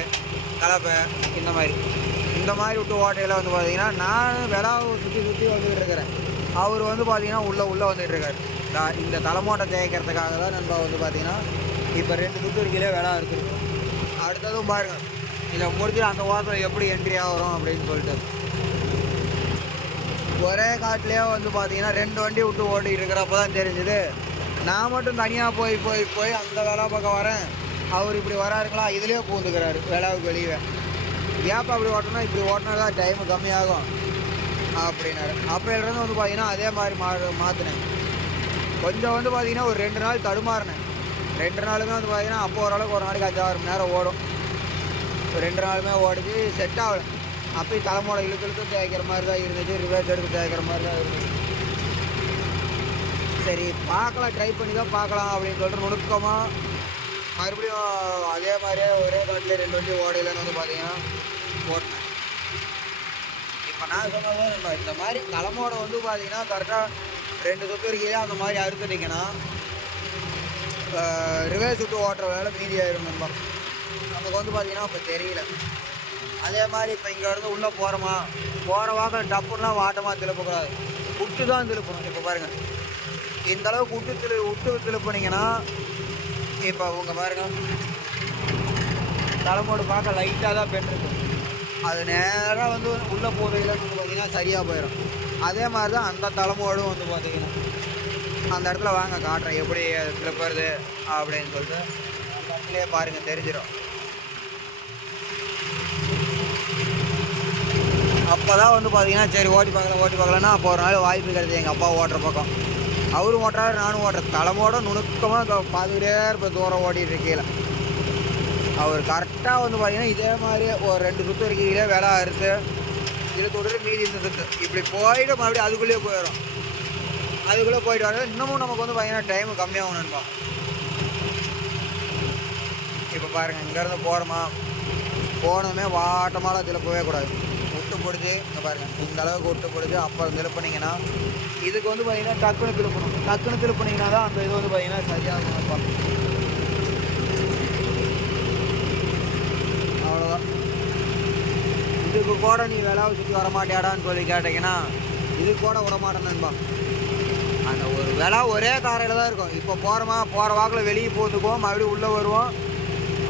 கலப்பை இந்த மாதிரி விட்டு ஓட்டையில் வந்து பார்த்தீங்கன்னா நான் விளாவை சுற்றி வந்துக்கிட்டு இருக்கிறேன். அவர் வந்து பார்த்தீங்கன்னா உள்ளே வந்துகிட்டு இருக்கார். இந்த தலைமோட்டை தேய்க்கிறதுக்காக தான் நண்பா வந்து பார்த்தீங்கன்னா இப்போ 2 சுற்று இருக்கையிலே விளா இருக்குது. அடுத்ததும் பாருங்கள், இதை முடிச்சு அந்த ஓரத்தில் எப்படி என்ட்ரி ஆகிறோம் அப்படின்னு சொல்லிட்டு ஒரே காட்டிலே வந்து பார்த்தீங்கன்னா 2 வண்டி விட்டு ஓட்டிகிட்டு இருக்கிறப்ப தான் தெரிஞ்சுது. நான் மட்டும் தனியாக போய் அந்த வேலை பக்கம் வரேன், அவர் இப்படி வராருங்களா இதுலேயே பூந்துக்கிறாரு வேளாவுக்கு வெளியே. ஏப்பா அப்படி ஓட்டணும், இப்படி ஓட்டினா தான் டைமு கம்மியாகும் அப்படின்னாரு. அப்போலேருந்து வந்து பார்த்தீங்கன்னா அதே மாதிரி மாற்றினேன். கொஞ்சம் வந்து பார்த்தீங்கன்னா ஒரு 2 நாள் தடுமாறினேன். 2 நாளுமே வந்து பார்த்தீங்கன்னா அப்போ ஓரளவுக்கு ஒரு நாளைக்கு 5-6 மணி நேரம் ஓடும். 2 நாளுமே ஓடிச்சு செட் ஆகலை. அப்போ தலைமோட இழுத்து தேய்க்கிற மாதிரி தான் இருந்துச்சு, ரிவர்ஸ் எடுத்து தேய்க்கிற மாதிரி தான் இருந்துச்சு. சரி பார்க்கலாம், ட்ரை பண்ணி தான் பார்க்கலாம் அப்படின்னு சொல்லிட்டு நுணுக்கமாக மறுபடியும் அதே மாதிரியே ஒரே காட்டிலே 2 வண்டி ஓடையிலன்னு வந்து பார்த்தீங்கன்னா ஓட்டினேன். இப்போ நான் சொன்னது இந்த மாதிரி தலைமோட வந்து பார்த்தீங்கன்னா கரெக்டாக 2 சுற்று இருக்கையே அந்த மாதிரி அறுத்துட்டிங்கன்னா ரிவர்ஸ் விட்டு ஓட்டுற வேலை மீதி ஆயிரும் நண்பா. நமக்கு வந்து பார்த்தீங்கன்னா இப்போ தெரியல. அதே மாதிரி இப்போ இங்கேருந்து உள்ளே போகிற வாக்கில் டப்புலாம் வாட்டமாக திருப்பக்கூடாது, விட்டு தான் திருப்பணும். இப்போ பாருங்கள், இந்தளவுக்கு விட்டு திருப்பினீங்கன்னா இப்போ உங்க பாருங்கள் தலைமோடு பார்க்க லைட்டாக தான் பெண்ணிருக்கு. அது நேராக வந்து உள்ளே போகிறதுல வந்து பார்த்திங்கன்னா சரியாக போயிடும். அதே மாதிரி தான் அந்த தலைமோடும் வந்து பார்த்திங்கன்னா அந்த இடத்துல வாங்க காட்டுறேன் எப்படி திருப்புறது அப்படின்னு சொல்லிட்டு அந்த இடத்துலையே பாருங்கள் தெரிஞ்சிடும். அப்போ தான் வந்து பார்த்தீங்கன்னா சரி ஓட்டி பார்க்கலன்னா அப்போ ஒரு நாள் வாய்ப்பு கிடையாது எங்கள் அப்பா ஓட்டுற பக்கம். அவரும் ஓட்டுறாரு, நானும் ஓட்டுறேன். தலைமோட நுணுக்கமாக பார்த்துக்கிட்டே இருப்பேன் தூரம் ஓட்டிகிட்டு இருக்கையில். அவர் கரெக்டாக வந்து பார்த்தீங்கன்னா இதே மாதிரி ஒரு 2 சுற்று இருக்கையிலே வேலை அறுத்து இழுத்து விட்டுட்டு மீதி இந்த சுற்று இப்படி போயிட்டு மறுபடியும் அதுக்குள்ளேயே போயிடும். அதுக்குள்ளே போயிட்டு வர இன்னமும் நமக்கு வந்து பார்த்தீங்கன்னா டைமு கம்மியாகணும்பா. இப்போ பாருங்கள், இங்கேருந்து போகிறோமா, போனோமே வாட்டமாலாம் திருப்பவே கூடாது. விட்டு பிடிச்சி இங்கே பாருங்கள், இந்த அளவுக்கு விட்டு பிடிச்சி அப்புறம் திருப்பினீங்கன்னா இதுக்கு வந்து பார்த்தீங்கன்னா டக்குன்னு திருப்பினீங்கன்னா தான் அந்த இது வந்து பார்த்தீங்கன்னா சரியாகும்ப்பா. அவ்வளோதான். இதுக்கு கூட நீ வேளாவை சுற்றி வரமாட்டியாடான்னு சொல்லி கேட்டிங்கன்னா இதுக்கு கூட விட மாட்டேன்னுப்பா. அந்த ஒரு வேளா ஒரே தாரையில் தான் இருக்கும். இப்போ போகிற வாக்கில் வெளியே போகிறதுக்கும் மறுபடியும் உள்ளே வருவோம்.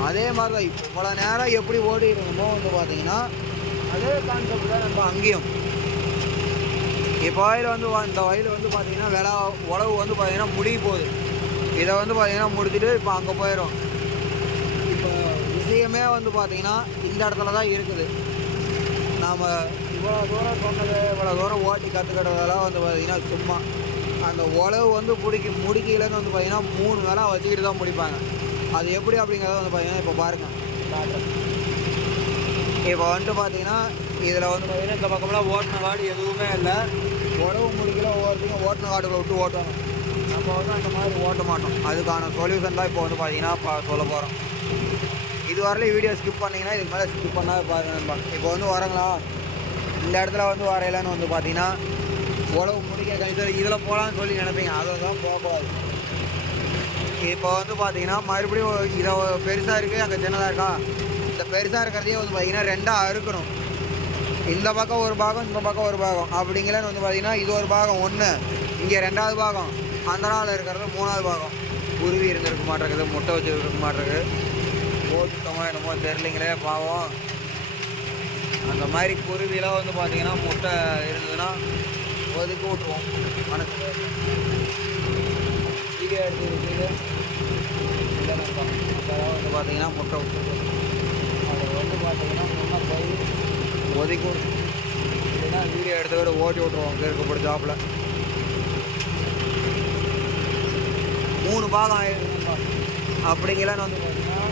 அதே மாதிரி தான் இப்போ இவ்வளோ நேரம் எப்படி ஓடிடுவோமோ வந்து பார்த்தீங்கன்னா அதே கான்செப்ட் தான் நம்ம அங்கேயும். இப்போ வயலில் வந்து இந்த வயலில் வந்து பார்த்தீங்கன்னா வேளா உழவு வந்து பார்த்தீங்கன்னா முடிய போகுது. இதை வந்து பார்த்தீங்கன்னா முடிச்சுட்டு இப்போ அங்கே போயிடும். இப்போ விஷயமே வந்து பார்த்தீங்கன்னா இந்த இடத்துல தான் இருக்குது. நாம் இவ்வளோ தூரம் சொன்னது, இவ்வளோ தூரம் ஓட்டி கற்றுக்கிட்டதெல்லாம் வந்து பார்த்திங்கன்னா சும்மா அந்த உழவு வந்து முடிக்கையிலேருந்து வந்து பார்த்திங்கன்னா 3 வேளை வச்சுக்கிட்டு தான் முடிப்பாங்க. அது எப்படி அப்படிங்கிறத வந்து பார்த்திங்கன்னா இப்போ பாருங்கள் காட்டுறேன். இப்போ வந்துட்டு பார்த்தீங்கன்னா இதில் வந்து பார்த்திங்கன்னா இந்த பக்கம்லாம் ஓட்டின காடு எதுவுமே இல்லை. உழவு முடிக்கல ஒவ்வொருத்தையும் ஓட்டின காடுகளை விட்டு ஓட்டணும். நம்ம வந்து அந்த மாதிரி ஓட்ட மாட்டோம். அதுக்கான சொல்யூஷன் தான் இப்போ வந்து பார்த்திங்கன்னா சொல்ல போகிறோம். இது வரலையும் வீடியோ ஸ்கிப் பண்ணிங்கன்னா இதுக்கு மேலே ஸ்கிப் பண்ணால் பாருங்க. இப்போ வந்து வரங்களா இந்த இடத்துல வந்து வரையலான்னு வந்து பார்த்தீங்கன்னா உழவு முடிக்க கணிதல் இதில் போகலான்னு சொல்லி நினைப்பீங்க. அதை தான் போகக்கூடாது. இப்போ வந்து பார்த்தீங்கன்னா மறுபடியும் இதை பெருசாக இருக்குது, அங்கே சின்னதாக இருக்கா. இந்த பெருசாக இருக்கிறதையே வந்து பார்த்தீங்கன்னா 2ஆக அறுக்கணும். இந்த பக்கம் ஒரு பாகம், இந்த பக்கம் ஒரு பாகம் அப்படிங்கலன்னு வந்து பார்த்தீங்கன்னா இது ஒரு பாகம் 1, இங்கே 2வது பாகம், அந்த நாள் இருக்கிறது 3வது பாகம். குருவி இருந்திருக்க மாட்டேங்குது, முட்டை வச்சுருக்க மாட்டேங்குது, ஓட்டுட்டோமோ என்னமோ தெரியலிங்களே பாவம். அந்த மாதிரி குருவிலாம் வந்து பார்த்தீங்கன்னா முட்டை இருந்ததுன்னா ஒதுக்கி விட்டுருவோம். மனசு வீடியோ எடுத்து அதெல்லாம் வந்து பார்த்தீங்கன்னா முட்டை விட்டுருவோம். அதை வந்து பார்த்தீங்கன்னா முன்னே போய் ஒதுக்கி விட்டு இல்லைன்னா வீடியோ எடுத்து விட ஓட்டி விட்ருவோம். இருக்கப்பட்ட ஜாப்பில் 3 பாகம் ஆகிடுதுப்பா. அப்படிங்கலான்னு வந்து பார்த்தீங்கன்னா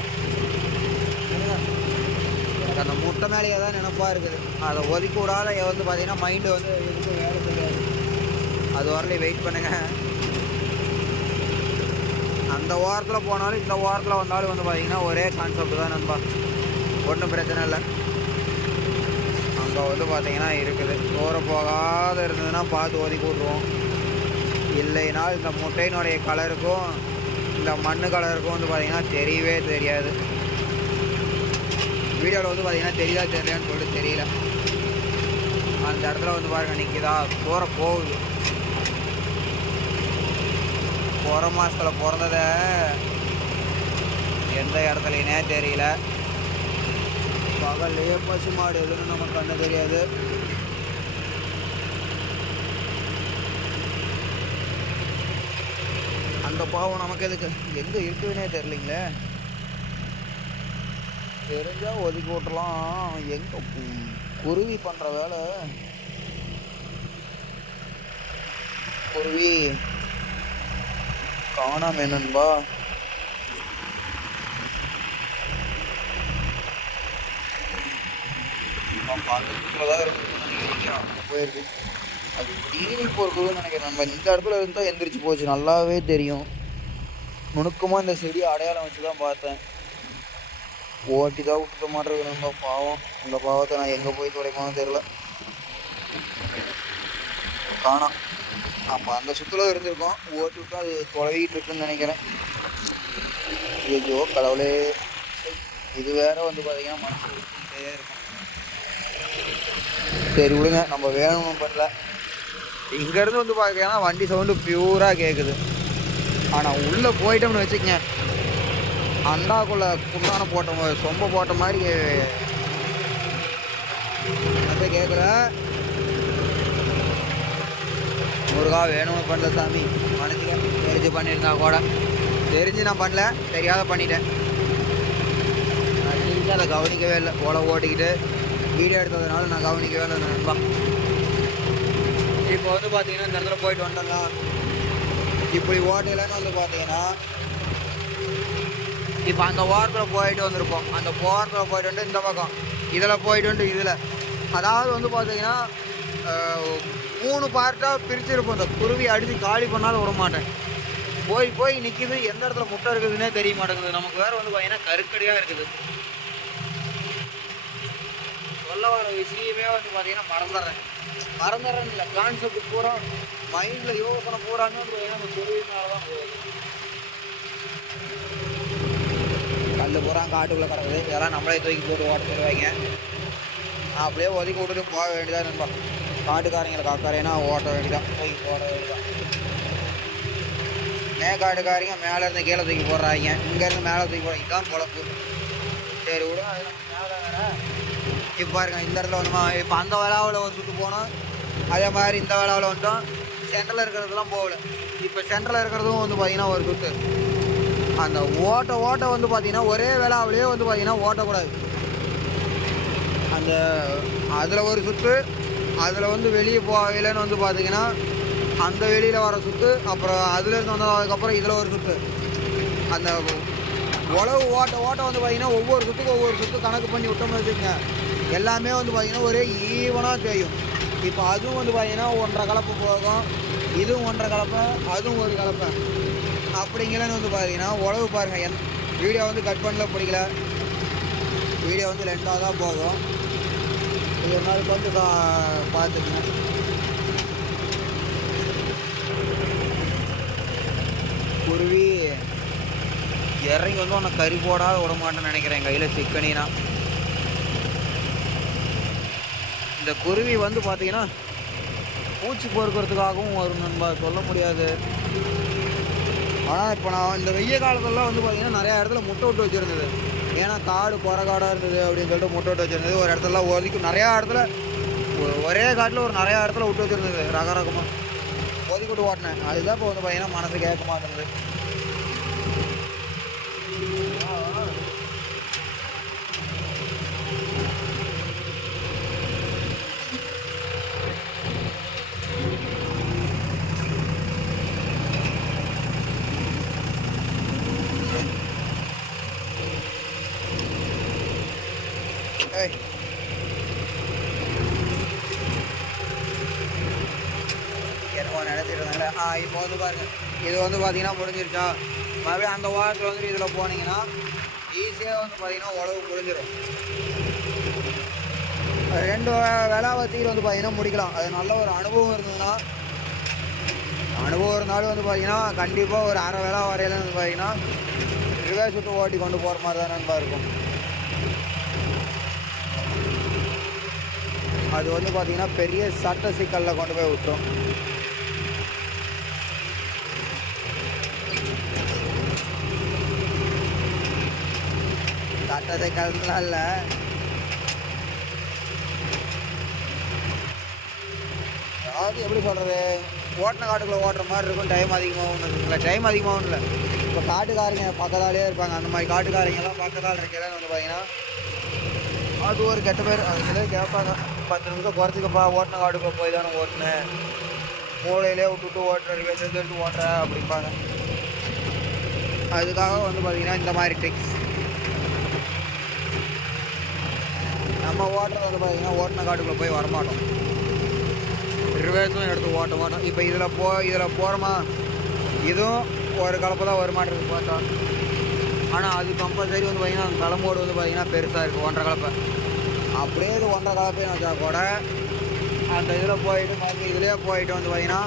எனக்கு அந்த முட்டை மேலேயே தான் நினப்பாக இருக்குது. அதை ஒதுக்கி விடாத வந்து பார்த்தீங்கன்னா மைண்டு வந்து எதுவும் வேலை செய்யாது. அது வரலையும் வெயிட் பண்ணுங்கள். அந்த வாரத்தில் போனாலும் இந்த வாரத்தில் வந்தாலும் வந்து பார்த்தீங்கன்னா ஒரே கான்செப்ட் தான் நண்பா. ஒன்றும் பிரச்சனை இல்லை. அங்கே வந்து பார்த்தீங்கன்னா இருக்குது. தூரம் போகாத இருந்ததுன்னா பார்த்து ஒதுக்கி விட்ருவோம். இல்லைன்னா இந்த முட்டையினுடைய கலருக்கும் இந்த மண் கலருக்கும் வந்து பார்த்தீங்கன்னா தெரியவே தெரியாது. வீடியோவில் வந்து பார்த்தீங்கன்னா தெரியுதா தெரியலையான்னு சொல்லிட்டு தெரியல. அந்த இடத்துல வந்து பாருங்கள் நிற்கிதா, தூரம் போகுது. போகிற மாதத்தில் பிறந்ததை எந்த இடத்துலையுனே தெரியல. பகல்லையே பசு மாடு எதுன்னு நமக்கு கண்ணு தெரியாது. அந்த பாவம் நமக்கு எதுக்கு எங்கே இருக்குதுன்னே தெரியலிங்களே. தெரிஞ்சால் ஒதுக்கி விட்டுலாம். எங்கே குருவி பண்ணுற வேலை. குருவி காணாம என்னன்பா. பக்கத்தில் தான் போயிருக்கு. அது தீனி போகிறதுன்னு நினைக்கிறேன். நம்ம இந்த இடத்துல இருந்தால் எந்திரிச்சு போச்சு, நல்லாவே தெரியும். நுணுக்கமாக இந்த செடியை அடையாளம் வச்சு தான் பார்த்தேன். ஓட்டி தான் விட்டுக்க மாட்டேருக்கு நம்ம பாவம். அந்த பாவத்தை நான் எங்கே போய் தொலைக்கணும்னு தெரில. காணோம். அப்போ அந்த சுற்றுலா இருந்திருக்கோம். ஓட்டி விட்டு அது தொலைவிட்டு இருக்குன்னு நினைக்கிறேன். ஐயோ கடவுளே, இது வேற வந்து பார்த்தீங்கன்னா மனசு விட்டுட்டே இருக்கும். சரி விடுங்க, நம்ம வேணும்னு பண்ணல. இங்கேருந்து வந்து பார்த்தீங்கன்னா வண்டி சவுண்டு பியூராக கேட்குது. ஆனால் உள்ளே போயிட்டோம்னு வச்சுக்கங்க, அண்டாக்குள்ளே குண்டான போட்ட சொம்ப போட்ட மாதிரி அதை கேட்குற. முருகா வேணும்னு பண்ணல சாமி, மனசுக்கு தெரிஞ்சு பண்ணியிருந்தா கூட. தெரிஞ்சு நான் பண்ணல, தெரியாத பண்ணிட்டேன். நான் அதை கவனிக்கவே இல்லை. ஓலை ஓட்டிக்கிட்டு வீடியோ எடுத்ததுனால நான் கவனிக்கவே இல்லை நண்பா. இப்போ வந்து பார்த்தீங்கன்னா இந்த இடத்துல போயிட்டு வந்துடலாம். இப்படி ஓட்டையிலன்னு வந்து பார்த்தீங்கன்னா இப்போ அந்த ஓரத்தில் போயிட்டு வந்திருப்போம். அந்த ஓரத்தில் போயிட்டு வந்து இந்த பக்கம் இதில் போயிட்டு வந்து இதில் அதாவது வந்து பார்த்தீங்கன்னா 3 பார்ட்டாக பிரிச்சுருப்போம். இந்த குருவி அடித்து காலி பண்ணாலும் விட மாட்டேன். போய் போய் நிற்கிது. எந்த இடத்துல முட்டை இருக்குதுன்னே தெரிய மாட்டேங்குது. நமக்கு வேறு வந்து பார்த்தீங்கன்னா கருக்கடியாக இருக்குது. சொல்ல வர விஷயமே வந்து பார்த்தீங்கன்னா மறந்துடுறேன் இல்லை. கான்செப்ட் பூரா மைண்டில் யோசனை பூராங்க அந்த குருவினால தான் போகுது. கல் பூரா காட்டுக்குள்ளே கிடக்குது. இதெல்லாம் நம்மளே தூக்கி போட்டு ஓட்ட தருவாங்க. அப்படியே ஒதுக்கி விட்டுட்டு போக வேண்டியதாக நண்பா. காட்டுக்காரங்களை காக்காரேன்னா ஓட்ட வேண்டியதான், தூக்கி போட வேண்டியதான். காட்டுக்காரங்க மேலேருந்து கீழே தூக்கி போடுறாங்க, இங்கேருந்து மேலே தூக்கி போடுறாங்க. இதுதான் பொழப்பு. சரி விட அது நம்ம மேலே வேறு. இப்போ பாருங்க இந்த இடத்துல வந்துமா. இப்போ அந்த விழாவில் வந்துட்டு போனோம். அதே மாதிரி இந்த விழாவில் வந்துட்டோம். சென்டரில் இருக்கிறதுலாம் போகல. இப்போ சென்டரில் இருக்கிறதும் வந்து பார்த்திங்கன்னா ஒரு சுற்று. அந்த ஓட்ட வந்து பார்த்திங்கன்னா ஒரே விழாவிலேயே வந்து பார்த்திங்கன்னா ஓட்டக்கூடாது. அந்த அதில் ஒரு சுற்று, அதில் வந்து வெளியே போகலைன்னு வந்து பார்த்திங்கன்னா அந்த வெளியில் வர சுற்று, அப்புறம் அதுலேருந்து வந்ததுக்கப்புறம் இதில் ஒரு சுற்று. அந்த உழவு ஓட்ட வந்து பார்த்திங்கன்னா ஒவ்வொரு சுற்றுக்கும் ஒவ்வொரு சுற்று கணக்கு பண்ணி விட்டோம்னு வச்சுக்கோங்க, எல்லாமே வந்து பார்த்திங்கன்னா ஒரே ஈவனாக தெரியும். இப்போ அதுவும் வந்து பார்த்திங்கன்னா 1.5 கலப்பு போகும், இதுவும் 1.5 கலப்பை, அதுவும் ஒரு கலப்பை. அப்படிங்கலன்னு வந்து பார்த்தீங்கன்னா உழவு பாருங்கள். வீடியோ வந்து கட் பண்ணல, பிடிக்கல. வீடியோ வந்து லென்த்தாக தான் போகும். இது ஒரு நாளுக்கு வந்து பார்த்துக்குங்க. குருவி இறங்கி வந்து உன்னை கறி போடாத விட மாட்டேன்னு நினைக்கிறேன். கையில் சிக்கனினா இந்த குருவி வந்து பார்த்தீங்கன்னா பூச்சி பொறுக்கிறதுக்காகவும் வரும் நண்பா, சொல்ல முடியாது. ஆனால் இப்போ நான் இந்த வெய்ய காலத்துலலாம் வந்து பார்த்திங்கன்னா நிறையா இடத்துல முட்டை விட்டு வச்சுருந்தது. ஏன்னா காடு குறகாடாக இருந்தது அப்படின்னு சொல்லிட்டு முட்டை விட்டு வச்சுருந்தது. ஒரு இடத்துலலாம் ஒதுக்கி நிறையா இடத்துல ஒரே காட்டில் ஒரு நிறையா இடத்துல விட்டு வச்சுருந்தது. ரகரகமாக ஒதுக்கி விட்டு ஓட்டினேன். அதுதான் இப்போ வந்து பார்த்திங்கன்னா மனசு கேட்க மாட்டேங்குது. என்னமோ நினைச்சிட்டு இருந்தாங்களே. இப்போ வந்து பாருங்கள், இது வந்து பார்த்தீங்கன்னா முடிஞ்சிருச்சா. மறுபடியும் அந்த வாரத்தில் வந்து இதில் போனீங்கன்னா ஈஸியாக வந்து பார்த்தீங்கன்னா உழவு முடிஞ்சிடும். 2 வேலை வச்சுக்கிட்டு வந்து பார்த்தீங்கன்னா முடிக்கலாம். அது நல்ல ஒரு அனுபவம் இருந்ததுன்னா, அனுபவம் இருந்தாலும் வந்து பார்த்தீங்கன்னா கண்டிப்பாக ஒரு அரை வேலை வரையில வந்து பார்த்தீங்கன்னா ரிவர்ஸ் விட்டு ஓட்டி கொண்டு போகிற மாதிரி தான் நண்பா இருக்கும். அது வந்து பார்த்திங்கன்னா பெரிய சட்ட சிக்கலில் கொண்டு போய் விட்டோம். சட்ட சிக்கல்லாம் இல்லை, அதாவது எப்படி சொல்கிறது, ஓட்டின காட்டுக்குள்ளே ஓட்டுற மாதிரி இருக்கும். டைம் அதிகமாகவும் இருக்குல்ல, டைம் அதிகமாகவும் இல்லை. இப்போ காட்டுக்காரங்க பக்கத்தாலே இருப்பாங்க. அந்த மாதிரி காட்டுக்காரங்கெல்லாம் பக்கத்தால் இருக்கலன்னு வந்து பார்த்திங்கன்னா அது ஒரு கெட்ட பேர். அது சிலர் கேட்பாங்க, 10 நிமிஷம் குறைச்சிக்கப்பா, ஓட்டின காட்டுக்குள்ளே போய் தானே ஓட்டினேன், மூளையிலே விட்டுட்டு ஓட்டுற சொல்லிட்டு ஓட்டுற அப்படிப்பாங்க. அதுக்காக வந்து பார்த்திங்கன்னா இந்த மாதிரி ட்ரிக்ஸ் நம்ம ஓட்டுறது வந்து பார்த்திங்கன்னா ஓட்டின காட்டுக்குள்ளே போய் வரமாட்டோம், ரிவர்ஸும் எடுத்து ஓட்ட மாட்டோம். இப்போ இதில் போகிறோமா, இதுவும் ஒரு கலப்பை தான் வருமானத்துக்கு பார்த்தா. ஆனால் அது கம்பல்சரி வந்து பார்த்திங்கன்னா அந்த தலைமோடு வந்து பார்த்திங்கன்னா பெருசாக இருக்குது, 1.5 கலப்பை. அப்படியே இது 1.5 கலப்பைன்னு வச்சா கூட அந்த இதில் போயிட்டு மறுபடியும் இதிலே போயிட்டு வந்து பார்த்திங்கன்னா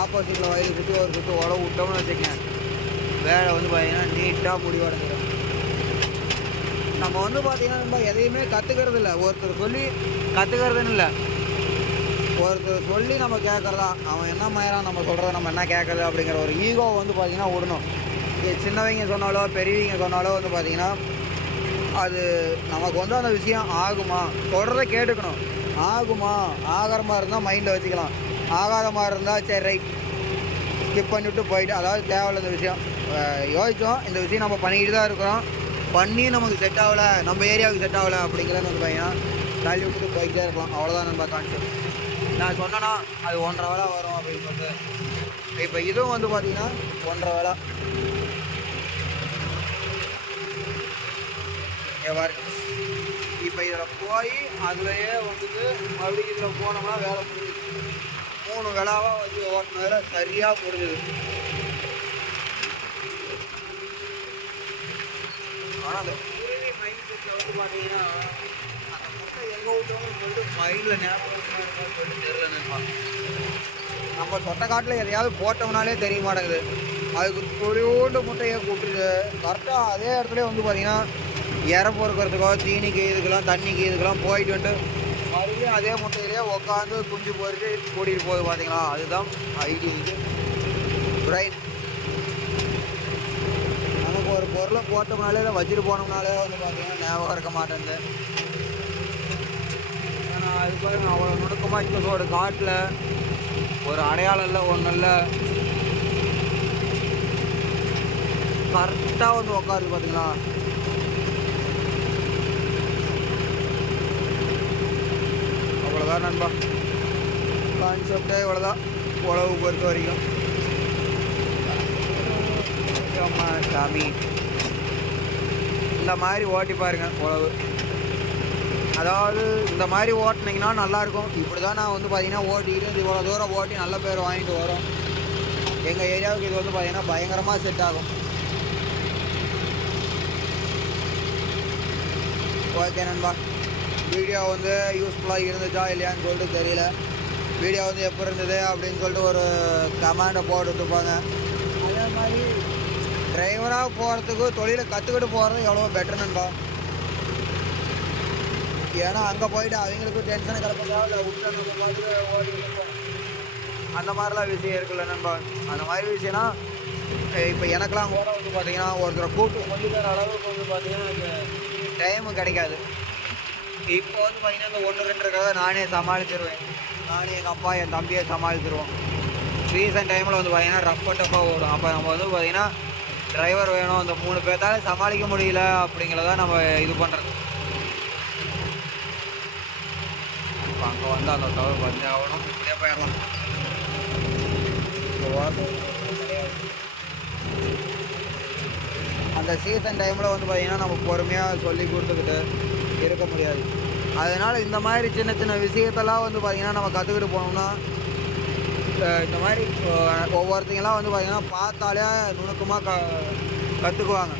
ஆப்போசிட்டில் வயது சுற்றி ஒரு சுற்றி உழவு விட்டோம்னு வச்சுக்கேன், வேலை வந்து பார்த்திங்கன்னா நீட்டாக முடிவடைஞ்சிடும். நம்ம வந்து பார்த்திங்கன்னா நம்ம எதையுமே கற்றுக்கிறது இல்லை, ஒருத்தர் சொல்லி கற்றுக்கிறதுன்னு இல்லை, ஒருத்தர் சொல்லி நம்ம கேட்குறதா. அவன் என்ன மயிரான் நம்ம சொல்கிறத நம்ம என்ன கேட்குறது அப்படிங்கிற ஒரு ஈகோ வந்து பார்த்திங்கன்னா விடணும். சின்னவங்க சொன்னாலோ பெரியவங்க சொன்னாலோ வந்து பார்த்திங்கன்னா அது நமக்கு வந்து அந்த விஷயம் ஆகுமா, சொல்கிறத கேட்டுக்கணும். ஆகுமா, ஆகிற மாதிரி இருந்தால் மைண்டில் வச்சுக்கலாம், ஆகாத மாதிரி இருந்தால் சரி ரைட் ஸ்கிப் பண்ணிவிட்டு போயிட்டு, அதாவது தேவையில்ல இந்த விஷயம் யோசித்தோம், இந்த விஷயம் நம்ம பண்ணிக்கிட்டு தான் இருக்கிறோம், பண்ணி நமக்கு செட் ஆகலை, நம்ம ஏரியாவுக்கு செட் ஆகலை அப்படிங்கிறது வந்து பார்த்தீங்கன்னா தள்ளி விட்டுட்டு போய்கிட்டே இருக்கலாம். அவ்வளோதான் நண்பா கான்செப்ட். நான் சொன்னேன்னா அது 1.5 வேலை வரும் அப்படின்னு சொல்லிட்டு. இப்போ இதுவும் வந்து பார்த்தீங்கன்னா 1.5 வேலை. இப்போ இதில் போய் அதுலேயே வந்துட்டு மறுபடியும் இதில் போனோம்னா வேலை முடியுது. 3 வேளாவாக வந்து ஓட்டினதில் சரியாக முடிஞ்சுது. ஆனால் அந்த குருவி மைண்ட் செட்டில் வந்து பார்த்தீங்கன்னா அந்த முட்டை எங்கே விட்டோம்னு சொல்லிட்டு மைண்டில் ஞாபகம் சொல்லிட்டு தெரியல நண்பா. நம்ம சொட்ட காட்டில் எதையாவது போட்டோம்னாலே தெரிய மாட்டேங்குது. அதுக்கு துளியோண்டு முட்டையை கூப்பிட்டு கரெக்டாக அதே இடத்துல வந்து பார்த்தீங்கன்னா இற பொறுக்கிறதுக்கோ தீனிக்கு இதுக்கெல்லாம் தண்ணிக்கு இதுக்கெல்லாம் போயிட்டு வந்துட்டு மறுபடியும் அதே முட்டையிலேயே உட்காந்து குஞ்சு போயிட்டு கூட்டிகிட்டு போகுது பார்த்தீங்களா. அதுதான் ஐடியா. இது பிரைன். நமக்கு ஒரு பொருளை போட்டோம்னாலே இல்லை வச்சுட்டு போனோம்னாலே வந்து பார்த்தீங்கன்னா ஞாபகம் இருக்க மாட்டேங்குது. ஏன்னா அது பாருங்க அவ்வளோ நுணுக்கமாக இப்போ ஒரு காட்டில் ஒரு அடையாளம் இல்லை ஒன்றும் இல்லை, கரெக்டாக வந்து உட்காருது பார்த்தீங்களா. அவ்வளோதான் நண்பா கான்செப்டே, இவ்வளோதான் உழவு பொறுத்த வரைக்கும். சாமி இந்த மாதிரி ஓட்டி பாருங்க உழவு. அதாவது இந்த மாதிரி ஓட்டினீங்கன்னா நல்லாயிருக்கும். இப்படி தான் நான் வந்து பார்த்தீங்கன்னா ஓட்டிக்கிட்டு இவ்வளோ தூரம் ஓட்டி நல்ல பேர் வாங்கிட்டு வரோம். எங்கள் ஏரியாவுக்கு இது வந்து பார்த்தீங்கன்னா பயங்கரமாக செட் ஆகும். ஓகே நண்பா, வீடியோ வந்து யூஸ்ஃபுல்லாக இருந்துச்சா இல்லையான்னு சொல்லிட்டு தெரியல. வீடியோ வந்து எப்போ இருந்தது அப்படின்னு சொல்லிட்டு ஒரு கமெண்டை போட்டுருப்பாங்க. அதே மாதிரி டிரைவராக போகிறதுக்கு தொழிலை கற்றுக்கிட்டு போகிறது எவ்வளோ பெட்டர் நண்பா. ஏன்னா அங்கே போயிட்டு அவங்களுக்கு டென்ஷனை கிளப்பதா இல்லை விட்டு பார்த்து ஓடிட்டு அந்த மாதிரிலாம் விஷயம் இருக்குல்ல நண்பா. அந்த மாதிரி விஷயம்னா இப்போ எனக்கெலாம் கூட வந்து பார்த்தீங்கன்னா ஒருத்தரை கூப்பிட்டு கொஞ்சம் பேர் அளவுக்கு வந்து பார்த்தீங்கன்னா எனக்கு டைமு கிடைக்காது. இப்போ வந்து பார்த்தீங்கன்னா இந்த 1-2 இருக்கிறத நானே சமாளிச்சிருவேன். நானே எங்கள் அப்பா என் தம்பியை சமாளிச்சிருவோம். சீசன் டைமில் வந்து பார்த்தீங்கன்னா ரஃப் டஃப்பாக ஓடும். அப்போ நம்ம வந்து பார்த்தீங்கன்னா டிரைவர் வேணும். அந்த 3 பேர்த்தால சமாளிக்க முடியல அப்படிங்கிறத நம்ம இது பண்ணுறது. இப்போ அங்கே வந்து அந்த தவறு பண்ணி ஆகணும். இப்படியே போயிடலாம். அந்த சீசன் டைமில் வந்து பார்த்திங்கன்னா நம்ம பொறுமையாக சொல்லி கொடுத்துக்கிட்டு இருக்க முடியாது. அதனால் இந்த மாதிரி சின்ன சின்ன விஷயத்தெல்லாம் வந்து பார்த்திங்கன்னா நம்ம கற்றுக்கிட்டு போனோம்னா இந்த மாதிரி ஒவ்வொருத்தங்கெல்லாம் வந்து பார்த்திங்கன்னா பார்த்தாலே நுணுக்கமாக கற்றுக்குவாங்க.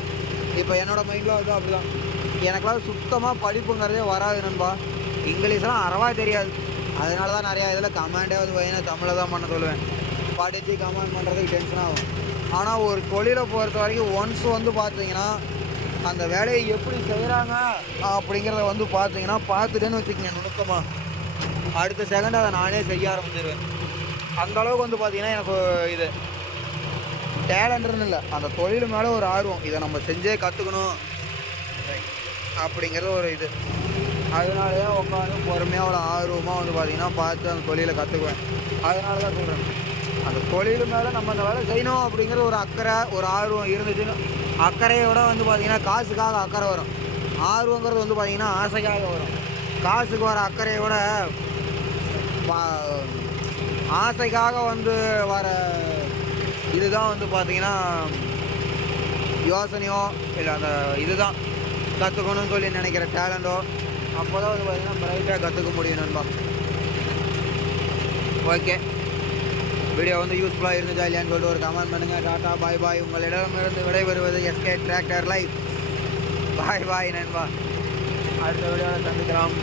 இப்போ என்னோடய மைண்டில் வந்து அப்படி தான். எனக்கெல்லாம் சுத்தமாக படிப்புங்கிறதே வராது நண்பா. இங்கிலீஷ்லாம் அறவா தெரியாது. அதனால தான் நிறையா இதில் கமாண்டே வந்து பார்த்திங்கன்னா தமிழில் தான் பண்ண சொல்லுவேன். படித்து கமாண்ட் பண்ணுறதுக்கு டென்ஷன் ஆகும். ஆனால் ஒரு தொழிலை பொறுத்த வரைக்கும் ஒன்ஸ் வந்து பார்த்தீங்கன்னா அந்த வேலையை எப்படி செய்கிறாங்க அப்படிங்கிறத வந்து பார்த்தீங்கன்னா பார்த்துட்டேன்னு வச்சுக்கோங்க நுணுக்கமாக, அடுத்த செகண்ட் அதை நானே செய்ய ஆரம்பிச்சிடுவேன். அந்தளவுக்கு வந்து பார்த்திங்கன்னா எனக்கு இது டேலண்ட்னு இல்லை, அந்த தொழில் மேலே ஒரு ஆர்வம். இதை நம்ம செஞ்சே கற்றுக்கணும் அப்படிங்கிறது ஒரு இது. அதனாலே உட்காந்து பொறுமையாக ஒரு ஆர்வமாக வந்து பார்த்திங்கன்னா பார்த்து அந்த தொழிலை கற்றுக்குவேன். அதனால தான் சொல்கிறேன், அந்த தொழில் மேலே நம்ம அந்த வேலை செய்யணும் அப்படிங்கிற ஒரு அக்கறை ஒரு ஆர்வம் இருந்துச்சுன்னு. அக்கறையோட வந்து பார்த்திங்கன்னா காசுக்காக அக்கறை வரும். ஆர்வங்கிறது வந்து பார்த்திங்கன்னா ஆசைக்காக வரும். காசுக்கு வர அக்கறையோட ஆசைக்காக வந்து வர இதுதான் வந்து பார்த்திங்கன்னா யோசனையோ இல்லை அந்த இதுதான் கற்றுக்கணும்னு சொல்லி நினைக்கிற டேலண்டோ அப்போ தான் வந்து பார்த்திங்கன்னா பிரைட்டாக கற்றுக்க முடியும் நண்பா. ஓகே, வீடியோ வந்து யூஸ்ஃபுல்லாக இருந்துச்சா இல்லையான்னு சொல்லிட்டு ஒரு கமெண்ட் பண்ணுங்கள். டாட்டா பாய் பாய். உங்களிடமிருந்து விடைபெறுவது எஸ்கே டிராக்டர் லைஃப். பாய் பாய் நண்பா. அடுத்த வீடியோவில் சந்திக்கிறோம்.